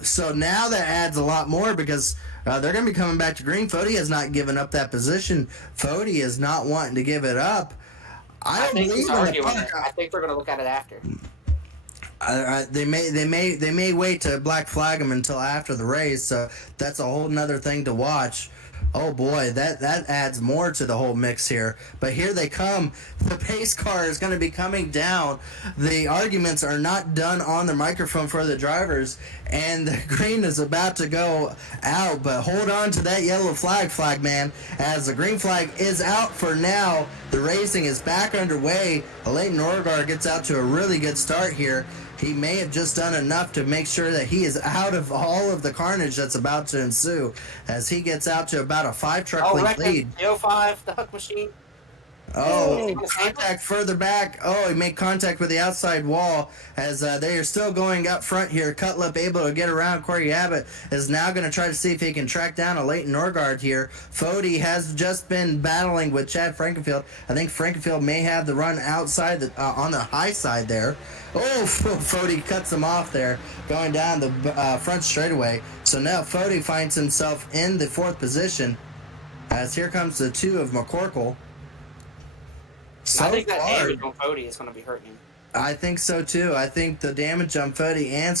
So now that adds a lot more because they're going to be coming back to green. Fody has not given up that position. Fody is not wanting to give it up. I don't think believe he's in the arguing park. it. I think they're going to look at it after. They may wait to black flag him until after the race, so that's a whole nother thing to watch. Oh boy, that adds more to the whole mix here. But here they come. The pace car is going to be coming down. The arguments are not done on the microphone for the drivers, and the green is about to go out. But hold on to that yellow flag, man, as the green flag is out for now. The racing is back underway. Leighton Norgard gets out to a really good start here. He may have just done enough to make sure that he is out of all of the carnage that's about to ensue as he gets out to about a 5-truck lead. The 05, the Huck machine. Oh, contact further back. Oh, he made contact with the outside wall as they are still going up front here. Cutlip able to get around. Corey Abbott is now going to try to see if he can track down a Leighton Norgard here. Fody has just been battling with Chad Frankenfield. I think Frankenfield may have the run outside on the high side there. Oh, Fody cuts him off there, going down the front straightaway. So now Fody finds himself in the 4th position as here comes the 2 of McCorkle. So I think that far, damage on Fody is going to be hurting him. I think so too. I think the damage on Fody and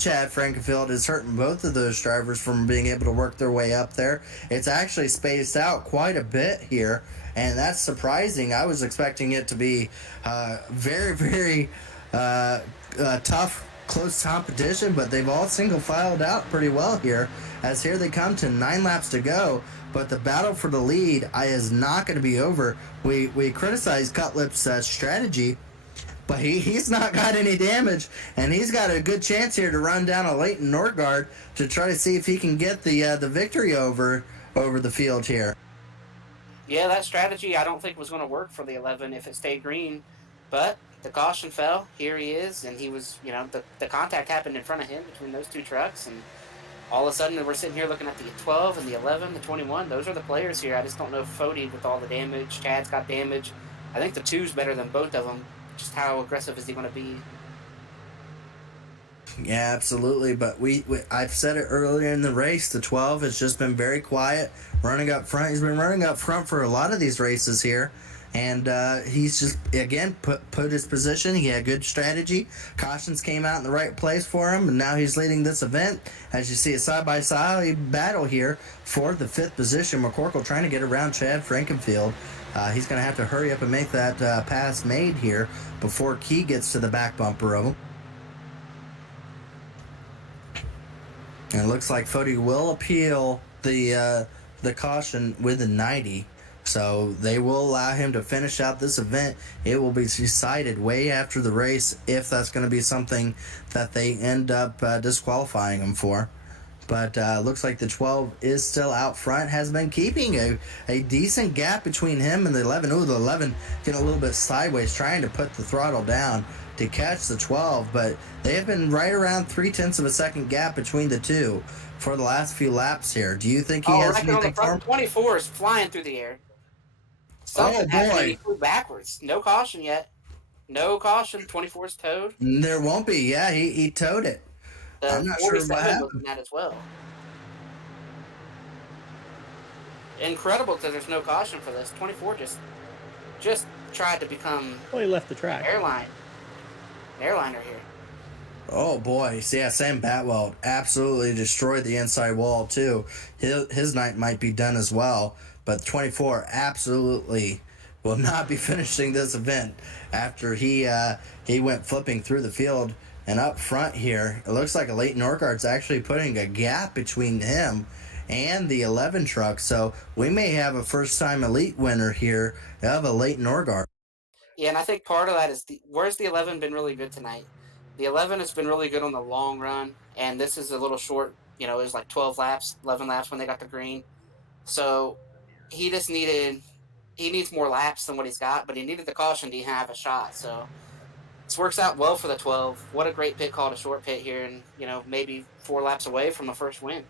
Chad Frankenfield is hurting both of those drivers from being able to work their way up there. It's actually spaced out quite a bit here, and that's surprising. I was expecting it to be very, very tough, close competition, but they've all single filed out pretty well here. As here they come to 9 laps to go. But the battle for the lead is not going to be over. We criticized Cutlip's strategy, but he's not got any damage, and he's got a good chance here to run down a Leighton Norgard to try to see if he can get the victory over the field here. Yeah, that strategy I don't think was going to work for the 11 if it stayed green, but the caution fell. Here he is, and he was, the contact happened in front of him between those 2 trucks, and all of a sudden, we're sitting here looking at the 12 and the 11, the 21. Those are the players here. I just don't know if Fody with all the damage. Chad's got damage. I think the 2's better than both of them. Just how aggressive is he going to be? Yeah, absolutely. But I've said it earlier in the race. The 12 has just been very quiet, running up front. He's been running up front for a lot of these races here. And he's just, again, put his position. He had good strategy. Cautions came out in the right place for him, and now he's leading this event. As you see a side-by-side battle here for the 5th position. McCorkle trying to get around Chad Frankenfield. He's going to have to hurry up and make that pass made here before Key gets to the back bumper of him. And it looks like Fody will appeal the caution with a 90. So they will allow him to finish out this event. It will be decided way after the race if that's going to be something that they end up disqualifying him for. But looks like the 12 is still out front, has been keeping a decent gap between him and the 11. Ooh, the 11 getting a little bit sideways, trying to put the throttle down to catch the 12. But they have been right around 0.3 of a second gap between the 2 for the last few laps here. Do you think he has anything for him? 24 is flying through the air. Something happened, he flew backwards. No caution yet. No caution. 24 is towed. There won't be. Yeah, he towed it. I'm not sure what happened. Was in that as well. Incredible that there's no caution for this. 24 just tried to become Well, he left the track. an airliner here. Oh boy, yeah, Sam Batwell absolutely destroyed the inside wall too. His night might be done as well, but 24 absolutely will not be finishing this event after he went flipping through the field. And up front here, it looks like a Leighton Orgard's actually putting a gap between him and the 11 truck. So we may have a first-time elite winner here of a Leighton Orgard. Yeah, and I think part of that is where's the 11 been really good tonight? The 11 has been really good on the long run, and this is a little short. You know, it was like 12 laps, 11 laps when they got the green. So he needs more laps than what he's got, but he needed the caution to have a shot. So this works out well for the 12. What a great pit call, a short pit here, and, you know, maybe 4 laps away from a first win.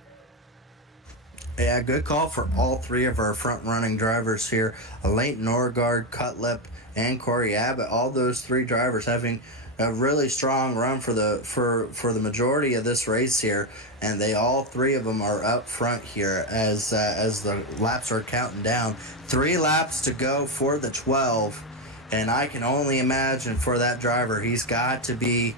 Yeah, good call for all three of our front-running drivers here. Leighton Orgard, Cutlip, and Corey Abbott. All those 3 drivers having a really strong run for the majority of this race here, and all 3 of them are up front here as the laps are counting down. 3 laps to go for the 12, and I can only imagine for that driver, it's got to be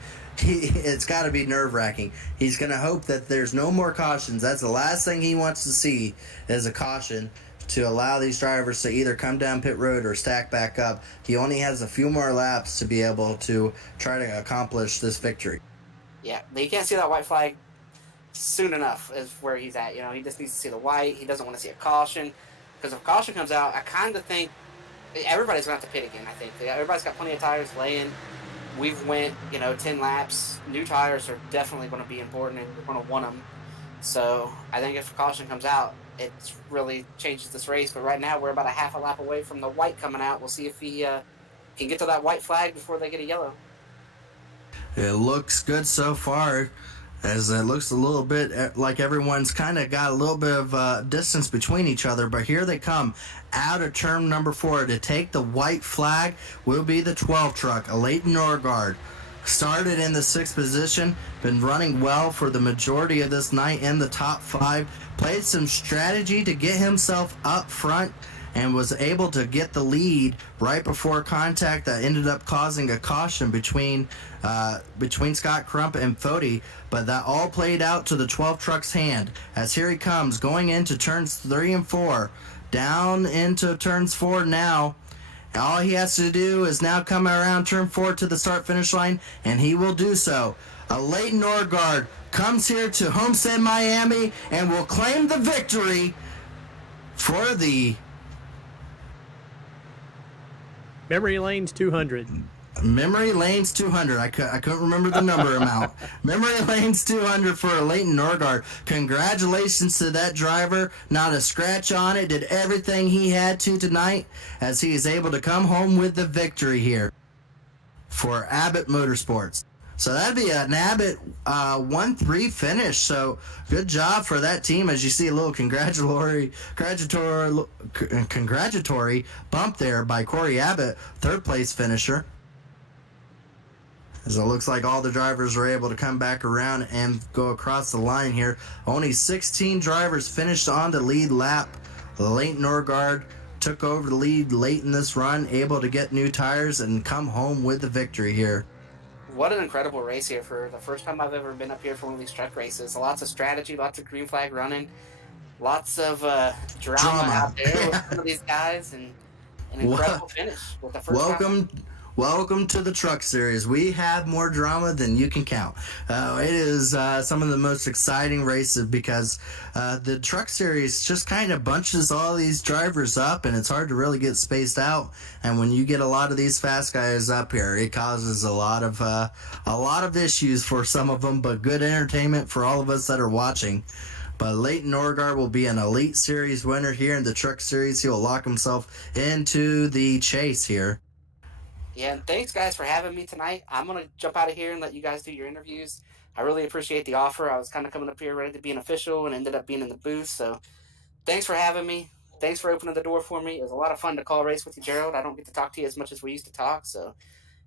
nerve-wracking. He's going to hope that there's no more cautions. That's the last thing he wants to see is a caution to allow these drivers to either come down pit road or stack back up. He only has a few more laps to be able to try to accomplish this victory. Yeah, you can't see that white flag soon enough is where he's at. You know, he just needs to see the white. He doesn't want to see a caution, because if caution comes out, I kind of think everybody's going to have to pit again, I think. Everybody's got plenty of tires laying. We've went, 10 laps. New tires are definitely going to be important, and we're going to want them. So I think if caution comes out, it really changes this race. But right now, we're about a half a lap away from the white coming out. We'll see if he can get to that white flag before they get a yellow. It looks good so far, as it looks a little bit like everyone's kind of got a little bit of distance between each other. But here they come out of turn number 4 to take the white flag will be the 12 truck, a Leighton Orgard. Started in the 6th position, been running well for the majority of this night in the top 5, played some strategy to get himself up front, and was able to get the lead right before contact that ended up causing a caution between Scott Crump and Fody. But that all played out to the 12 truck's hand, as here he comes going into turns 3 and 4, down into turns 4 now. All he has to do is now come around turn 4 to the start-finish line, and he will do so. A Leighton Orgard comes here to Homestead Miami and will claim the victory for the Memory Lanes 200. Memory Lanes 200. I couldn't remember the number amount. Memory Lanes 200 for Leighton Orgard. Congratulations to that driver. Not a scratch on it. Did everything he had to tonight, as he is able to come home with the victory here for Abbott Motorsports. So that'd be an Abbott 1-3 finish. So good job for that team. As you see, a little congratulatory bump there by Corey Abbott, 3rd place finisher. As it looks like all the drivers were able to come back around and go across the line here. Only 16 drivers finished on the lead lap. Leighton Orgard took over the lead late in this run, able to get new tires and come home with the victory here. What an incredible race here for the first time I've ever been up here for one of these truck races. Lots of strategy, lots of green flag running, lots of drama out there with some of these guys, and an incredible finish with the first time. Welcome to the Truck Series. We have more drama than you can count. It is some of the most exciting races, because the Truck Series just kind of bunches all these drivers up, and it's hard to really get spaced out. And when you get a lot of these fast guys up here, it causes a lot of issues for some of them, but good entertainment for all of us that are watching. But Leighton Orgard will be an Elite Series winner here in the Truck Series. He will lock himself into the chase here. Yeah, and thanks, guys, for having me tonight. I'm going to jump out of here and let you guys do your interviews. I really appreciate the offer. I was kind of coming up here ready to be an official and ended up being in the booth. So thanks for having me. Thanks for opening the door for me. It was a lot of fun to call race with you, Gerald. I don't get to talk to you as much as we used to talk. So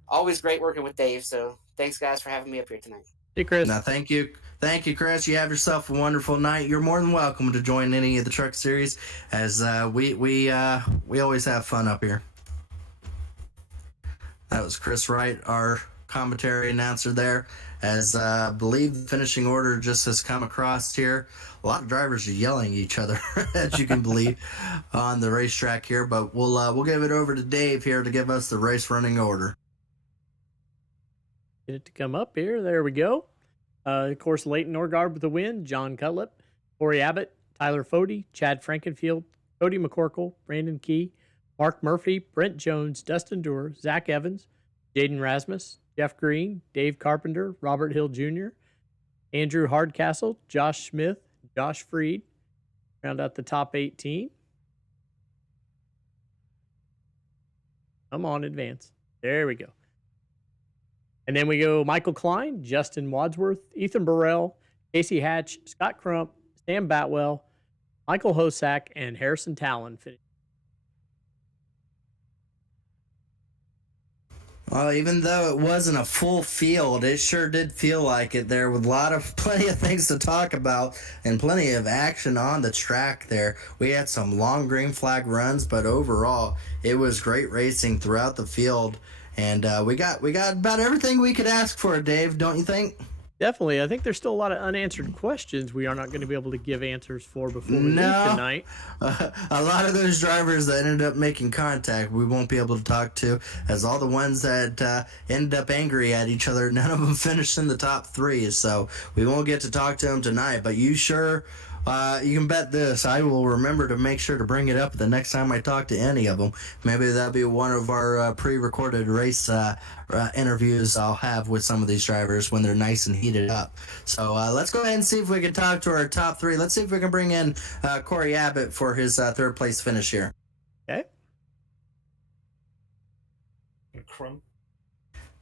always great working with Dave. So thanks, guys, for having me up here tonight. Hey, Chris. Now, thank you, Chris. You have yourself a wonderful night. You're more than welcome to join any of the Truck Series, as we always have fun up here. That was Chris Wright, our commentary announcer there, as I believe the finishing order just has come across here. A lot of drivers are yelling at each other, as you can believe, on the racetrack here. But we'll give it over to Dave here to give us the race running order. Get it to come up here. There we go. Of course, Leighton Norgard with the win. John Cutlip, Corey Abbott, Tyler Fody, Chad Frankenfield, Cody McCorkle, Brandon Key, Mark Murphy, Brent Jones, Dustin Doerr, Zach Evans, Jaden Rasmus, Jeff Green, Dave Carpenter, Robert Hill Jr., Andrew Hardcastle, Josh Smith, Josh Freed. Round out the top 18. Come on, advance. There we go. And then we go Michael Klein, Justin Wadsworth, Ethan Burrell, Casey Hatch, Scott Crump, Sam Batwell, Michael Hosack, and Harrison Talon finished. Well, even though it wasn't a full field, it sure did feel like it there, with plenty of things to talk about and plenty of action on the track there. We had some long green flag runs, but overall, it was great racing throughout the field, and we got about everything we could ask for, Dave, don't you think? Definitely. I think there's still a lot of unanswered questions we are not going to be able to give answers for before we leave tonight. A lot of those drivers that ended up making contact, we won't be able to talk to, as all the ones that ended up angry at each other, none of them finished in the top 3, so we won't get to talk to them tonight. But you can bet this, I will remember to make sure to bring it up the next time I talk to any of them. Maybe that'll be one of our pre-recorded race interviews I'll have with some of these drivers when they're nice and heated up. So let's go ahead and see if we can talk to our top 3. Let's see if we can bring in Corey Abbott for his third place finish here. Okay. Crump.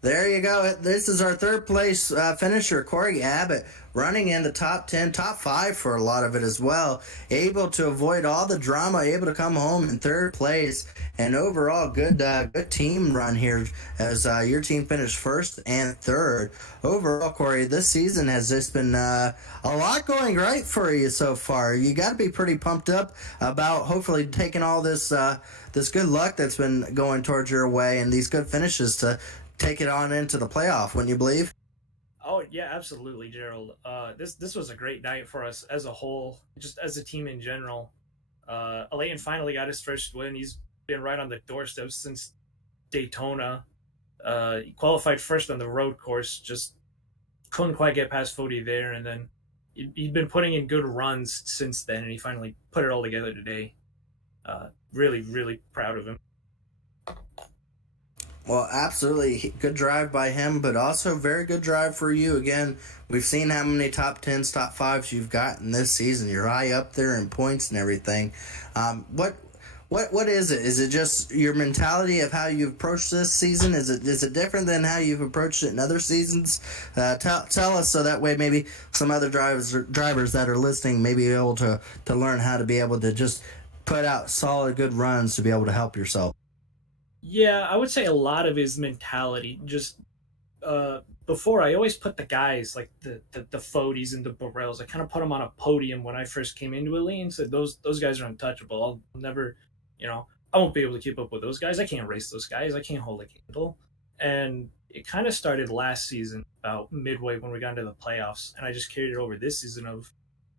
There you go. This is our third place finisher, Corey Abbott, running in the top 10, top 5 for a lot of it as well. Able to avoid all the drama, able to come home in third place, and overall good team run here as your team finished first and third. Overall, Corey, this season has just been a lot going right for you so far. You got to be pretty pumped up about hopefully taking all this good luck that's been going towards your way and these good finishes to take it on into the playoff, wouldn't you believe? Oh yeah, absolutely, Gerald. This was a great night for us as a whole, just as a team in general. Leighton finally got his first win. He's been right on the doorstep since Daytona. He qualified first on the road course, just couldn't quite get past Fody there, and then he'd been putting in good runs since then, and he finally put it all together today. Really, really proud of him. Well, absolutely. Good drive by him, but also very good drive for you. Again, we've seen how many top 10s, top 5s you've gotten this season. You're high up there in points and everything. What is it? Is it just your mentality of how you approach this season? Is it different than how you've approached it in other seasons? Tell us so that way maybe some other drivers that are listening may be able to learn how to be able to just put out solid, good runs to be able to help yourself. Yeah, I would say a lot of his mentality. Just before, I always put the guys like the Fodies and the Burrells. I kind of put them on a podium when I first came into a lane. Said those guys are untouchable. I'll never, I won't be able to keep up with those guys. I can't race those guys. I can't hold a candle. And it kind of started last season, about midway when we got into the playoffs, and I just carried it over this season of,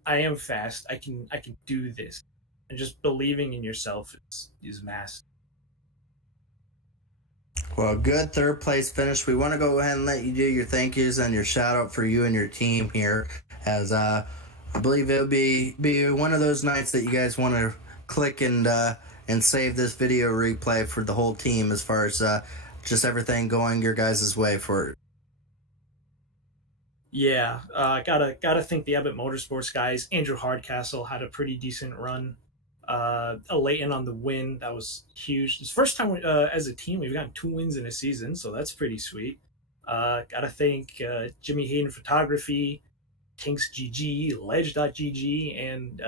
I am fast. I can do this, and just believing in yourself is massive. Well, good third place finish. We want to go ahead and let you do your thank yous and your shout out for you and your team here, as I believe it'll be one of those nights that you guys want to click and save this video replay for the whole team, as far as just everything going your guys' way for it. Yeah, gotta thank the Abbott Motorsports guys. Andrew Hardcastle had a pretty decent run. Leighton on the win, that was huge. It's the first time as a team we've gotten 2 wins in a season, so that's pretty sweet. Gotta thank Jimmy Hayden Photography, Tinks GG, Ledge.gg, and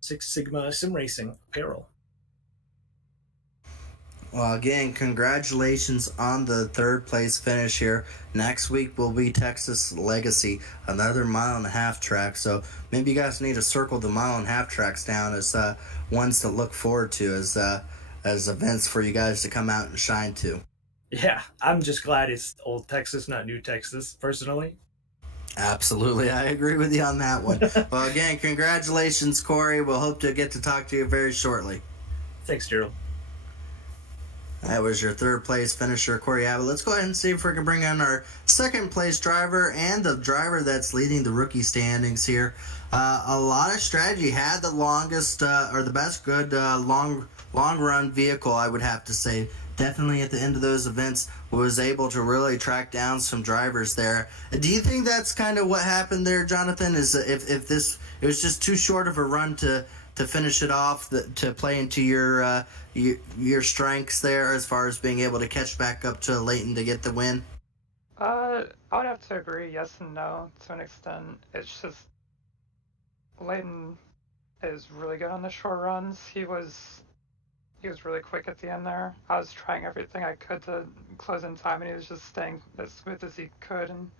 Six Sigma Sim Racing Apparel. Well, again, congratulations on the third place finish here. Next week will be Texas Legacy, another 1.5 mile track. So maybe you guys need to circle the 1.5 mile tracks down as ones to look forward to, as events for you guys to come out and shine to. Yeah, I'm just glad it's old Texas, not new Texas, personally. Absolutely, I agree with you on that one. Well, again, congratulations, Corey. We'll hope to get to talk to you very shortly. Thanks, Gerald. That was your third place finisher, Corey Abbott. Let's go ahead and see if we can bring on our second place driver and the driver that's leading the rookie standings here. A lot of strategy, had the longest or the best good long run vehicle, I would have to say. Definitely at the end of those events was able to really track down some drivers there. Do you think that's kind of what happened there, Jonathan? Is if this it was just too short of a run to finish it off, to play into your strengths there as far as being able to catch back up to Leighton to get the win? I would have to agree, yes and no, to an extent. It's just Layton is really good on the short runs. He was really quick at the end there. I was trying everything I could to close in time, and he was just staying as smooth as he could, and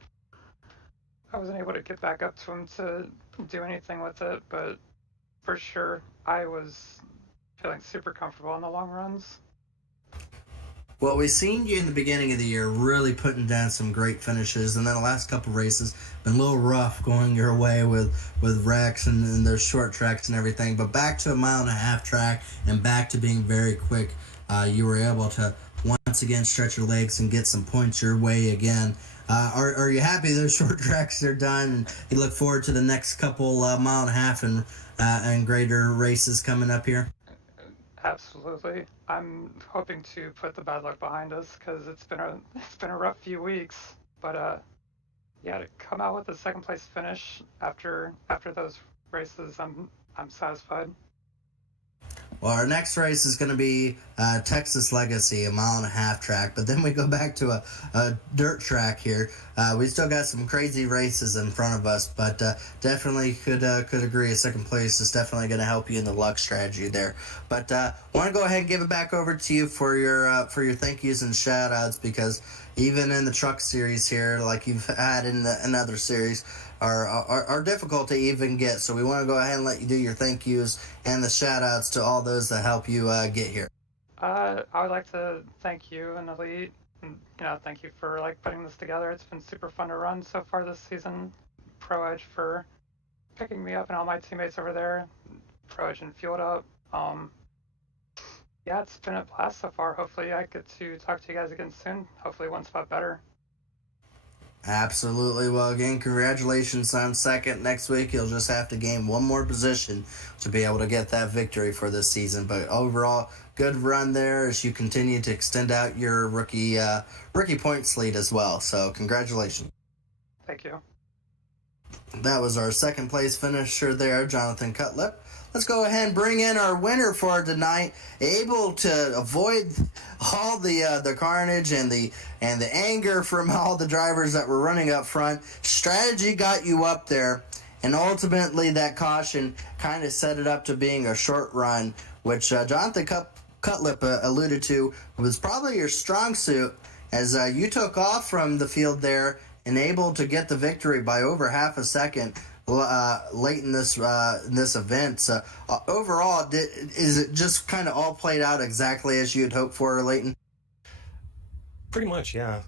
I wasn't able to get back up to him to do anything with it. But for sure, I was feeling super comfortable on the long runs. Well, we've seen you in the beginning of the year really putting down some great finishes, and then the last couple races been a little rough going your way with wrecks and those short tracks and everything. But back to a 1.5-mile track and back to being very quick, you were able to once again stretch your legs and get some points your way again. Are you happy those short tracks are done, and you look forward to the next couple 1.5 mile and greater races coming up here? Absolutely. I'm hoping to put the bad luck behind us because it's been a rough few weeks. But yeah, to come out with a second place finish after those races, I'm satisfied. Well, our next race is going to be Texas Legacy, a 1.5-mile track. But then we go back to a dirt track here. We still got some crazy races in front of us, but definitely could agree a second place is definitely going to help you in the luck strategy there. But want to go ahead and give it back over to you for your thank yous and shout outs, because even in the truck series here, like you've had in another series, are difficult to even get. So we want to go ahead and let you do your thank yous and the shout outs to all those that help you get here. I would like to thank you and Elite, and thank you for putting this together. It's been super fun to run so far this season. Pro Edge for picking me up and all my teammates over there. Pro Edge and Fueled Up. Yeah, it's been a blast so far. Hopefully I get to talk to you guys again soon. Hopefully one spot better. Absolutely. Well, again, congratulations on second. Next week, you'll just have to gain one more position to be able to get that victory for this season. But overall, good run there as you continue to extend out your rookie points lead as well. So congratulations. Thank you. That was our second place finisher there, Jonathan Cutlip. Let's go ahead and bring in our winner for tonight, able to avoid all the carnage and the anger from all the drivers that were running up front. Strategy got you up there, and ultimately that caution kind of set it up to being a short run, which Jonathan Cutlip alluded to was probably your strong suit, as you took off from the field there and able to get the victory by over half a second late in this event. So, overall, is it just kind of all played out exactly as you had hoped for, Leighton? Pretty much, yeah.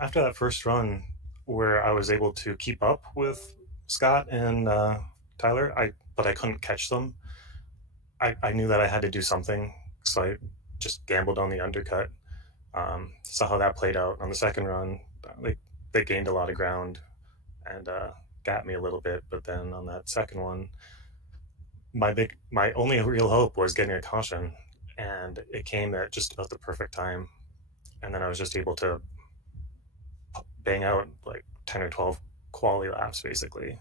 After that first run, where I was able to keep up with Scott and Tyler, but I couldn't catch them. I knew that I had to do something, so I just gambled on the undercut. Saw how that played out on the second run. They gained a lot of ground and got me a little bit, but then on that second one, my only real hope was getting a caution, and it came at just about the perfect time, and then I was just able to bang out 10 or 12 quality laps basically.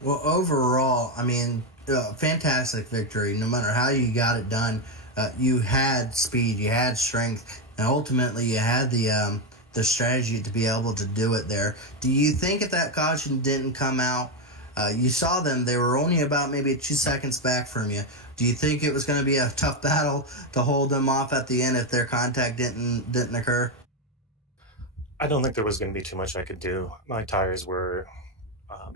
Well, overall, I mean, fantastic victory. No matter how you got it done, you had speed, you had strength, and ultimately you had the strategy to be able to do it there. Do you think if that caution didn't come out, you saw them, they were only about maybe 2 seconds back from you. Do you think it was going to be a tough battle to hold them off at the end if their contact didn't occur? I don't think there was going to be too much I could do. My tires were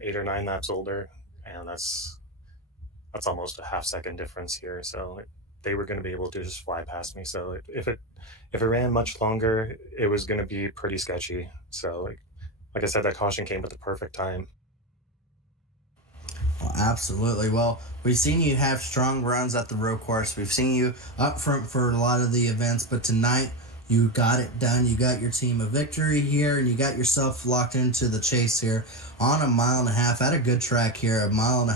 8 or 9 laps older, and that's almost a half second difference here. So they were going to be able to just fly past me. So if it ran much longer, it was going to be pretty sketchy. So like I said, that caution came at the perfect time. Well, absolutely. Well, we've seen you have strong runs at the road course. We've seen you up front for a lot of the events, but tonight you got it done. You got your team a victory here, and you got yourself locked into the chase here on a 1.5 miles at a good track here, 1.5 miles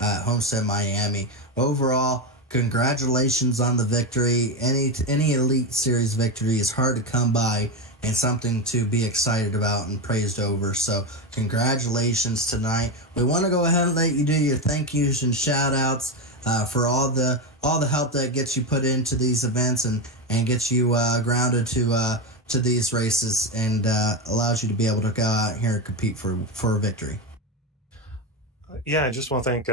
at Homestead Miami. Overall, congratulations on the victory. Any Elite Series victory is hard to come by and something to be excited about and praised over. So congratulations tonight. We want to go ahead and let you do your thank yous and shout outs for all the help that gets you put into these events and gets you grounded to these races and allows you to be able to go out here and compete for a victory. Yeah, I just want to thank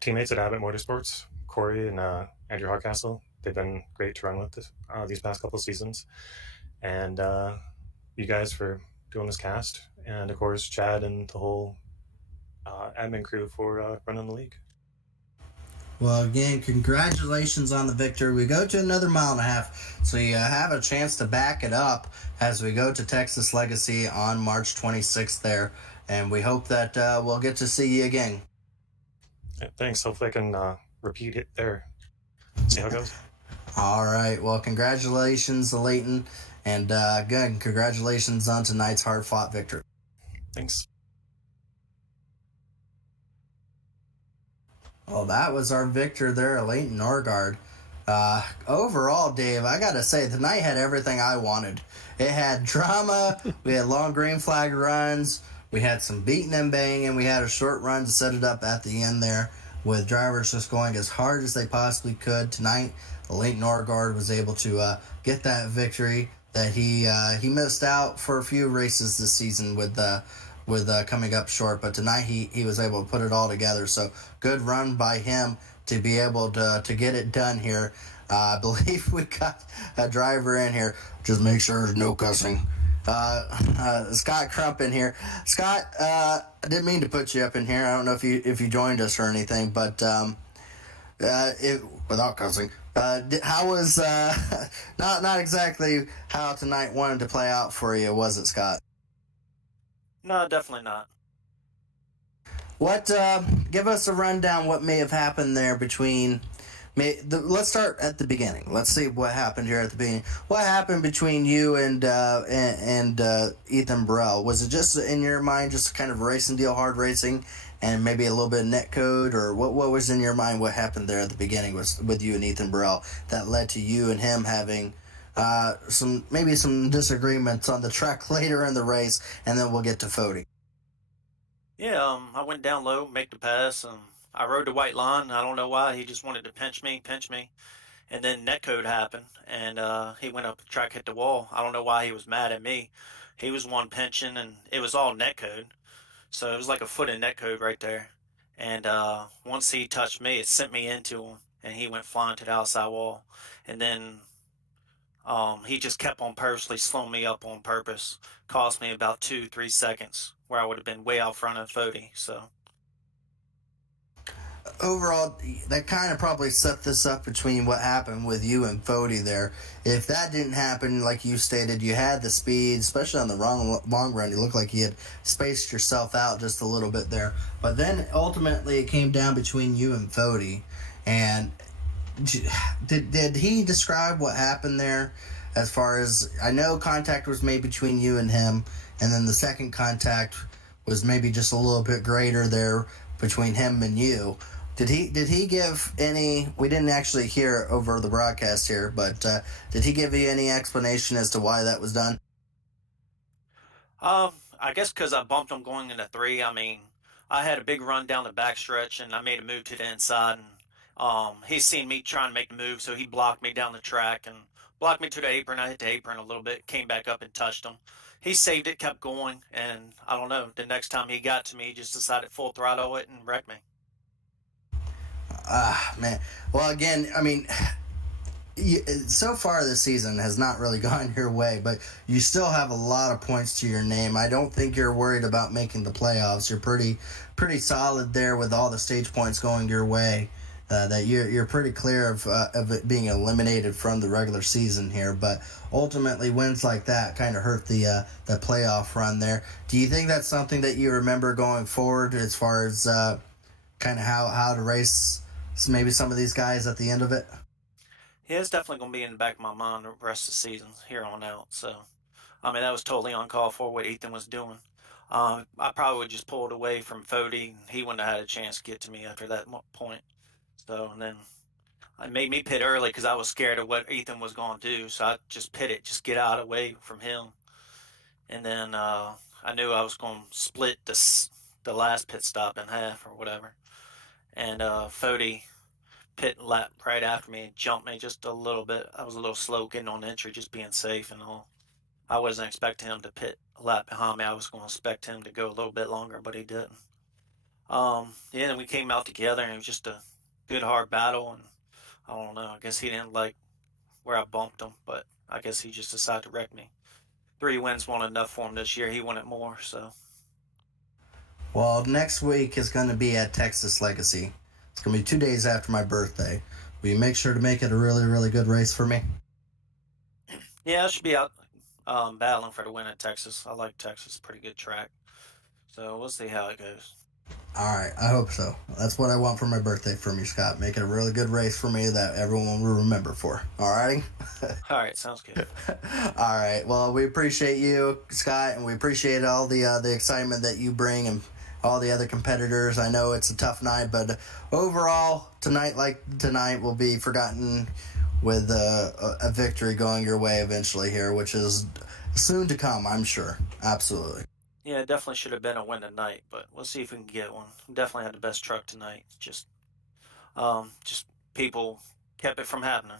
teammates at Abbott Motorsports, Corey and Andrew Hardcastle. They've been great to run with these past couple of seasons. And you guys for doing this cast. And, of course, Chad and the whole admin crew for running the league. Well, again, congratulations on the victory. We go to another 1.5 miles, so you have a chance to back it up as we go to Texas Legacy on March 26th there. And we hope that we'll get to see you again. Yeah, thanks. Hopefully I can repeat it there. See how it goes. All right. Well, congratulations, Leighton. And again, congratulations on tonight's hard-fought victory. Thanks. Well, that was our victor there, Leighton Norgard. Overall, Dave, I got to say, the night had everything I wanted. It had drama. We had long green flag runs. We had some beating and banging. We had a short run to set it up at the end there with drivers just going as hard as they possibly could. Tonight, Leighton Norgard was able to get that victory that he missed out for a few races this season with coming up short, but tonight he was able to put it all together. So good run by him to be able to get it done here. I believe we got a driver in here. Just make sure there's no cussing. Scott Crump in here. Scott, I didn't mean to put you up in here. I don't know if you joined us or anything, but without cussing. How was not exactly how tonight wanted to play out for you, was it, Scott? No, definitely not. What? Give us a rundown. What may have happened there between? Let's start at the beginning. Let's see what happened here at the beginning. What happened between you and Ethan Burrell? Was it just in your mind, just kind of a racing deal, hard racing, and maybe a little bit of net code, or what was in your mind? What happened there at the beginning with you and Ethan Burrell that led to you and him having some disagreements on the track later in the race, and then we'll get to Fody. Yeah, I went down low, make the pass, and I rode the white line. I don't know why. He just wanted to pinch me. And then netcode happened, and he went up the track, hit the wall. I don't know why he was mad at me. He was one pinching, and it was all netcode. So it was like a foot of netcode right there. And once he touched me, it sent me into him, and he went flying to the outside wall. And then he just kept on purposely slowing me up on purpose. Cost me about 2-3 seconds, where I would have been way out front of Fody. So overall, that kind of probably set this up between what happened with you and Fody there. If that didn't happen, like you stated, you had the speed, especially on the long run. You looked like you had spaced yourself out just a little bit there. But then ultimately it came down between you and Fody. And did he describe what happened there? As far as I know, contact was made between you and him, and then the second contact was maybe just a little bit greater there between him and you. Did he give any? We didn't actually hear it over the broadcast here, but did he give you any explanation as to why that was done? I guess because I bumped him going into 3. I mean, I had a big run down the backstretch, and I made a move to the inside, and he seen me trying to make the move, so he blocked me down the track and blocked me to the apron. I hit the apron a little bit, came back up and touched him. He saved it, kept going, and I don't know. The next time he got to me, he just decided full throttle it and wrecked me. Man. Well, again, I mean, so far this season has not really gone your way, but you still have a lot of points to your name. I don't think you're worried about making the playoffs. You're pretty solid there with all the stage points going your way. that you're pretty clear of it being eliminated from the regular season here, but ultimately wins like that kind of hurt the playoff run there. Do you think that's something that you remember going forward as far as kind of how to race maybe some of these guys at the end of it? Yeah, it's definitely going to be in the back of my mind the rest of the season here on out. So, I mean, that was totally uncalled for what Ethan was doing. I probably would just pulled away from Fody. He wouldn't have had a chance to get to me after that point. So, and then it made me pit early because I was scared of what Ethan was going to do. So I just pit it, just get out of the way from him. And then I knew I was going to split the last pit stop in half or whatever. And Fody pit lap right after me and jumped me just a little bit. I was a little slow getting on the entry, just being safe and all. I wasn't expecting him to pit a lap behind me. I was going to expect him to go a little bit longer, but he didn't. Yeah, and we came out together, and it was just a good, hard battle. And I don't know. I guess he didn't like where I bumped him, but I guess he just decided to wreck me. 3 wins wasn't enough for him this year. He wanted more, so. Well, next week is going to be at Texas Legacy. It's going to be 2 days after my birthday. Will you make sure to make it a really, really good race for me? Yeah, I should be out battling for the win at Texas. I like Texas. Pretty good track. So we'll see how it goes. All right, I hope so. That's what I want for my birthday from you, Scott. Make it a really good race for me that everyone will remember for. All righty? All right, sounds good. All right. Well, we appreciate you, Scott, and we appreciate all the excitement that you bring and all the other competitors. I know it's a tough night, but overall, tonight will be forgotten with a victory going your way eventually here, which is soon to come, I'm sure. Absolutely. Yeah, it definitely should have been a win tonight, but we'll see if we can get one. Definitely had the best truck tonight. Just people kept it from happening.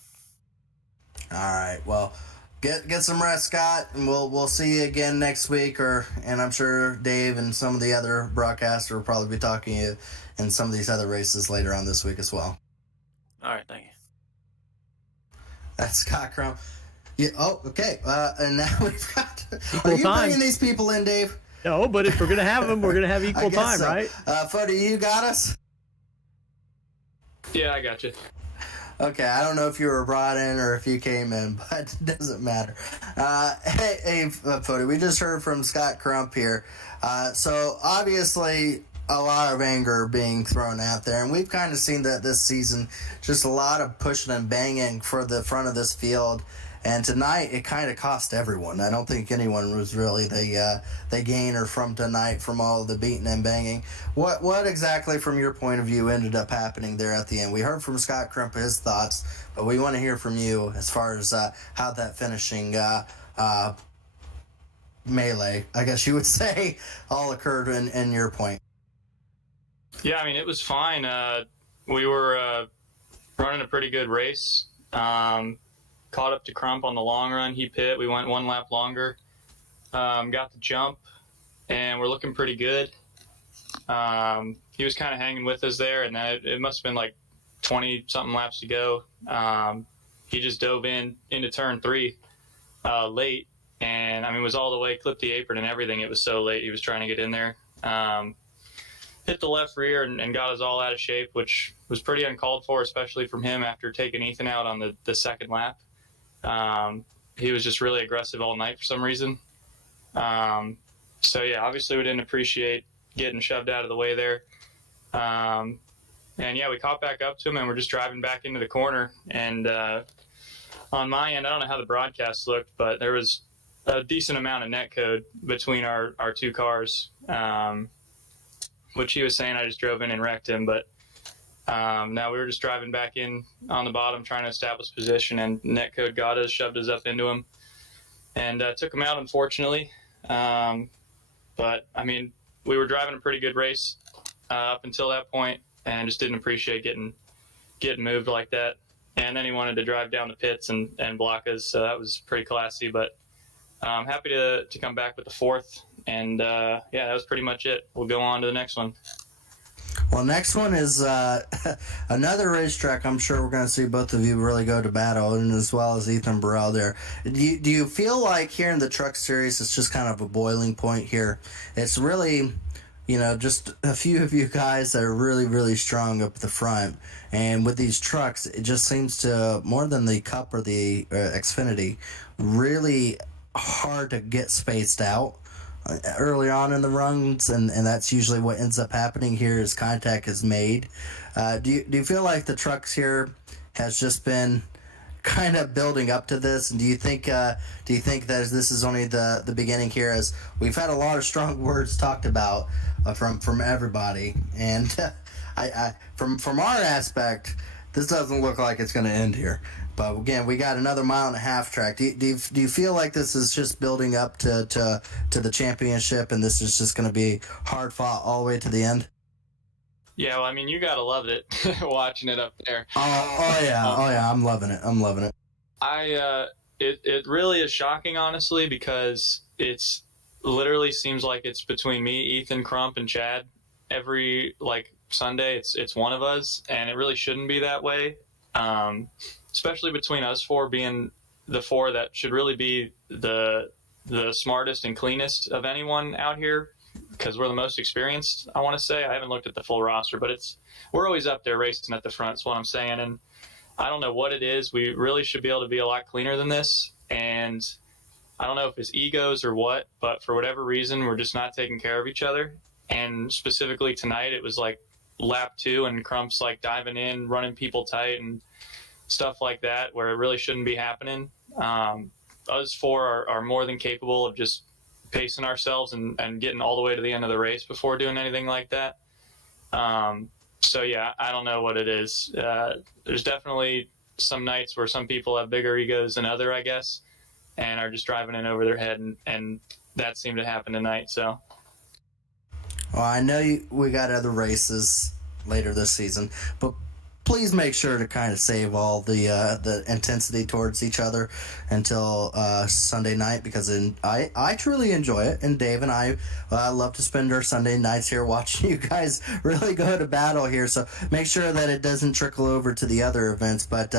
All right. Well, get some rest, Scott, and we'll see you again next week. And I'm sure Dave and some of the other broadcasters will probably be talking to you in some of these other races later on this week as well. All right, thank you. That's Scott Crump. Yeah. Oh, okay. And now we've got. Equal Are you time. bringing these people in, Dave? No, but if we're going to have them, we're going to have equal time, so. right? Fody, you got us? Yeah, I got you. Okay, I don't know if you were brought in or if you came in, but it doesn't matter. Hey, Fody, we just heard from Scott Crump here. So obviously a lot of anger being thrown out there, and we've kind of seen that this season, just a lot of pushing and banging for the front of this field. And tonight, it kind of cost everyone. I don't think anyone was really the gainer from tonight from all the beating and banging. What exactly, from your point of view, ended up happening there at the end? We heard from Scott Crump his thoughts, but we want to hear from you as far as how that finishing melee, I guess you would say, all occurred in your point. Yeah, I mean, it was fine. We were running a pretty good race. Caught up to Crump on the long run. He pit. We went 1 lap longer. Got the jump, and we're looking pretty good. He was kind of hanging with us there, and then it must have been like 20-something laps to go. He just dove into turn 3 late, and I mean, was all the way, clipped the apron and everything. It was so late. He was trying to get in there. Hit the left rear and got us all out of shape, which was pretty uncalled for, especially from him after taking Ethan out on the second lap. He was just really aggressive all night for some reason. So yeah, obviously we didn't appreciate getting shoved out of the way there. And yeah, we caught back up to him and we're just driving back into the corner. And on my end, I don't know how the broadcast looked, but there was a decent amount of net code between our 2 cars, which he was saying I just drove in and wrecked him. But now we were just driving back in on the bottom, trying to establish position, and netcode got us, shoved us up into him, and took him out, unfortunately. But I mean, we were driving a pretty good race up until that point, and just didn't appreciate getting moved like that. And then he wanted to drive down the pits and block us, so that was pretty classy. But I'm happy to come back with the 4th, and yeah, that was pretty much it. We'll go on to the next one. Well, next one is another racetrack I'm sure we're going to see both of you really go to battle, and as well as Ethan Burrell there. Do you feel like here in the Truck Series it's just kind of a boiling point here? It's really, just a few of you guys that are really, really strong up the front. And with these trucks, it just seems to, more than the Cup or the Xfinity, really hard to get spaced out early on in the runs, and that's usually what ends up happening here as contact is made. Do you feel like the trucks here has just been kind of building up to this, and do you think that this is only the beginning here, as we've had a lot of strong words talked about from everybody, and from our aspect, this doesn't look like it's going to end here. But again, we got another 1.5 mile track. Do you feel like this is just building up to the championship, and this is just going to be hard fought all the way to the end? Yeah, well, I mean, you gotta love it watching it up there. Oh yeah, I'm loving it. It really is shocking, honestly, because it's literally seems like it's between me, Ethan, Crump, and Chad every Sunday. It's one of us, and it really shouldn't be that way. Especially between us four being the four that should really be the smartest and cleanest of anyone out here, because we're the most experienced, I want to say. I haven't looked at the full roster, but we're always up there racing at the front, is what I'm saying. And I don't know what it is. We really should be able to be a lot cleaner than this. And I don't know if it's egos or what, but for whatever reason, we're just not taking care of each other. And specifically tonight, it was lap 2, and Crump's diving in, running people tight and stuff like that, where it really shouldn't be happening. Us four are more than capable of just pacing ourselves and getting all the way to the end of the race before doing anything like that. So yeah, I don't know what it is. There's definitely some nights where some people have bigger egos than other, I guess, and are just driving in over their head, and that seemed to happen tonight. So, well, I know we got other races later this season, but please make sure to kind of save all the intensity towards each other until Sunday night, because I truly enjoy it, and Dave and I love to spend our Sunday nights here watching you guys really go to battle here. So make sure that it doesn't trickle over to the other events. But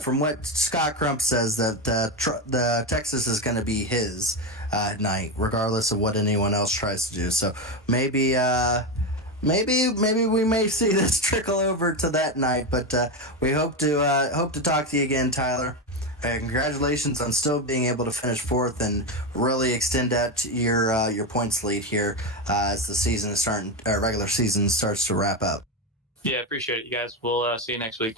from what Scott Crump says, that the Texas is going to be his night, regardless of what anyone else tries to do. So maybe we may see this trickle over to that night, but we hope to talk to you again, Tyler. Congratulations on still being able to finish 4th and really extend out your points lead here as the season is starting. Regular season starts to wrap up. Yeah, appreciate it, you guys. We'll see you next week.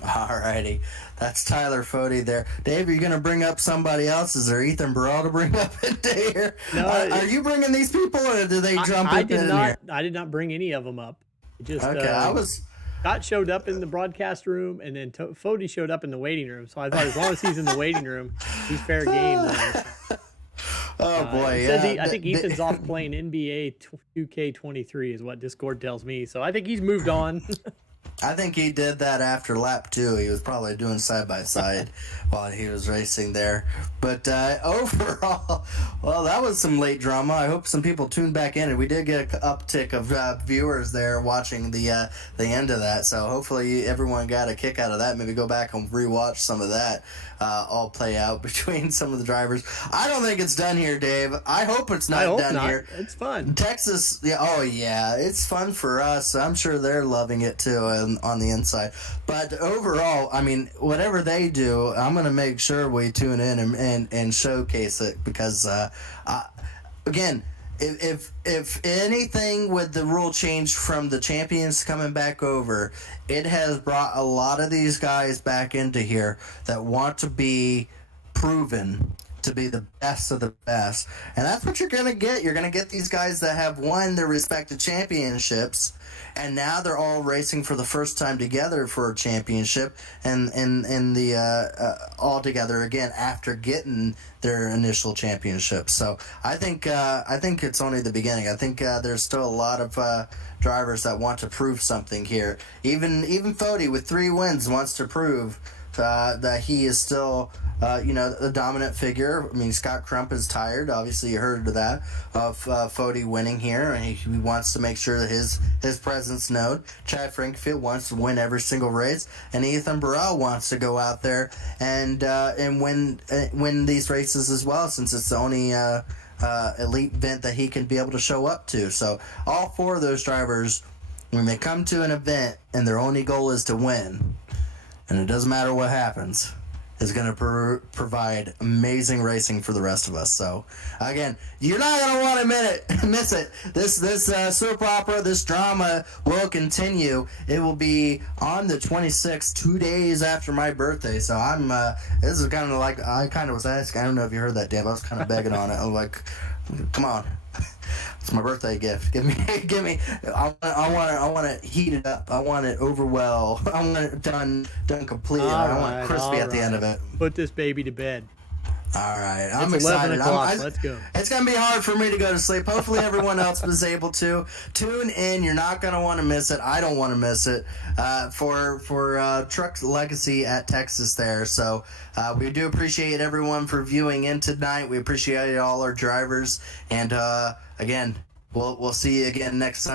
Alrighty, that's Tyler Fody there. Dave, are you going to bring up somebody else? Is there Ethan Burrell to bring up into here? No, are you bringing these people, or do they jump in here? I did not bring any of them up. Okay, Scott showed up in the broadcast room, and then Fody showed up in the waiting room. So I thought as long as he's in the waiting room, he's fair game. Oh boy, yeah. I think Ethan's off playing NBA 2K23 is what Discord tells me. So I think he's moved on. I think he did that after lap 2. He was probably doing side-by-side while he was racing there. But overall, well, that was some late drama. I hope some people tuned back in, and we did get an uptick of viewers there watching the end of that. So hopefully everyone got a kick out of that. Maybe go back and rewatch some of that all play out between some of the drivers. I don't think it's done here, Dave. I hope it's not done here. It's fun. Texas, yeah, it's fun for us. I'm sure they're loving it too on the inside. But overall, I mean, whatever they do, I'm going to make sure we tune in and showcase it, because again, if anything with the rule change from the champions coming back over, it has brought a lot of these guys back into here that want to be proven to be the best of the best. And that's what you're going to get. You're going to get these guys that have won their respective championships, and now they're all racing for the first time together for a championship, and all together again after getting their initial championship. So I think it's only the beginning. I think there's still a lot of drivers that want to prove something here. Even Fody with 3 wins wants to prove that he is still a dominant figure. I mean, Scott Crump is tired. Obviously, you heard of that, of Fody winning here, and he wants to make sure that his presence known. Chad Frankfield wants to win every single race, and Ethan Burrell wants to go out there and win these races as well, since it's the only elite event that he can be able to show up to. So all 4 of those drivers, when they come to an event and their only goal is to win, and it doesn't matter what happens, is going to provide amazing racing for the rest of us. So, again, you're not going to want to miss it. This soap opera, this drama will continue. It will be on the 26th, 2 days after my birthday. So I'm. This is kind of like I kind of was asking. I don't know if you heard that, Dave. I was kind of begging on it. I'm like, come on. It's my birthday gift. Give me. I want it heated up. I want it over well. I want it done completely. I want it crispy at the end of it. Put this baby to bed. All right, It's I'm excited. 11 o'clock. Let's go. It's gonna be hard for me to go to sleep. Hopefully, everyone else was able to tune in. You're not gonna want to miss it. I don't want to miss it. For Truck Legacy at Texas there. So we do appreciate everyone for viewing in tonight. We appreciate all our drivers, and again, we'll see you again next time.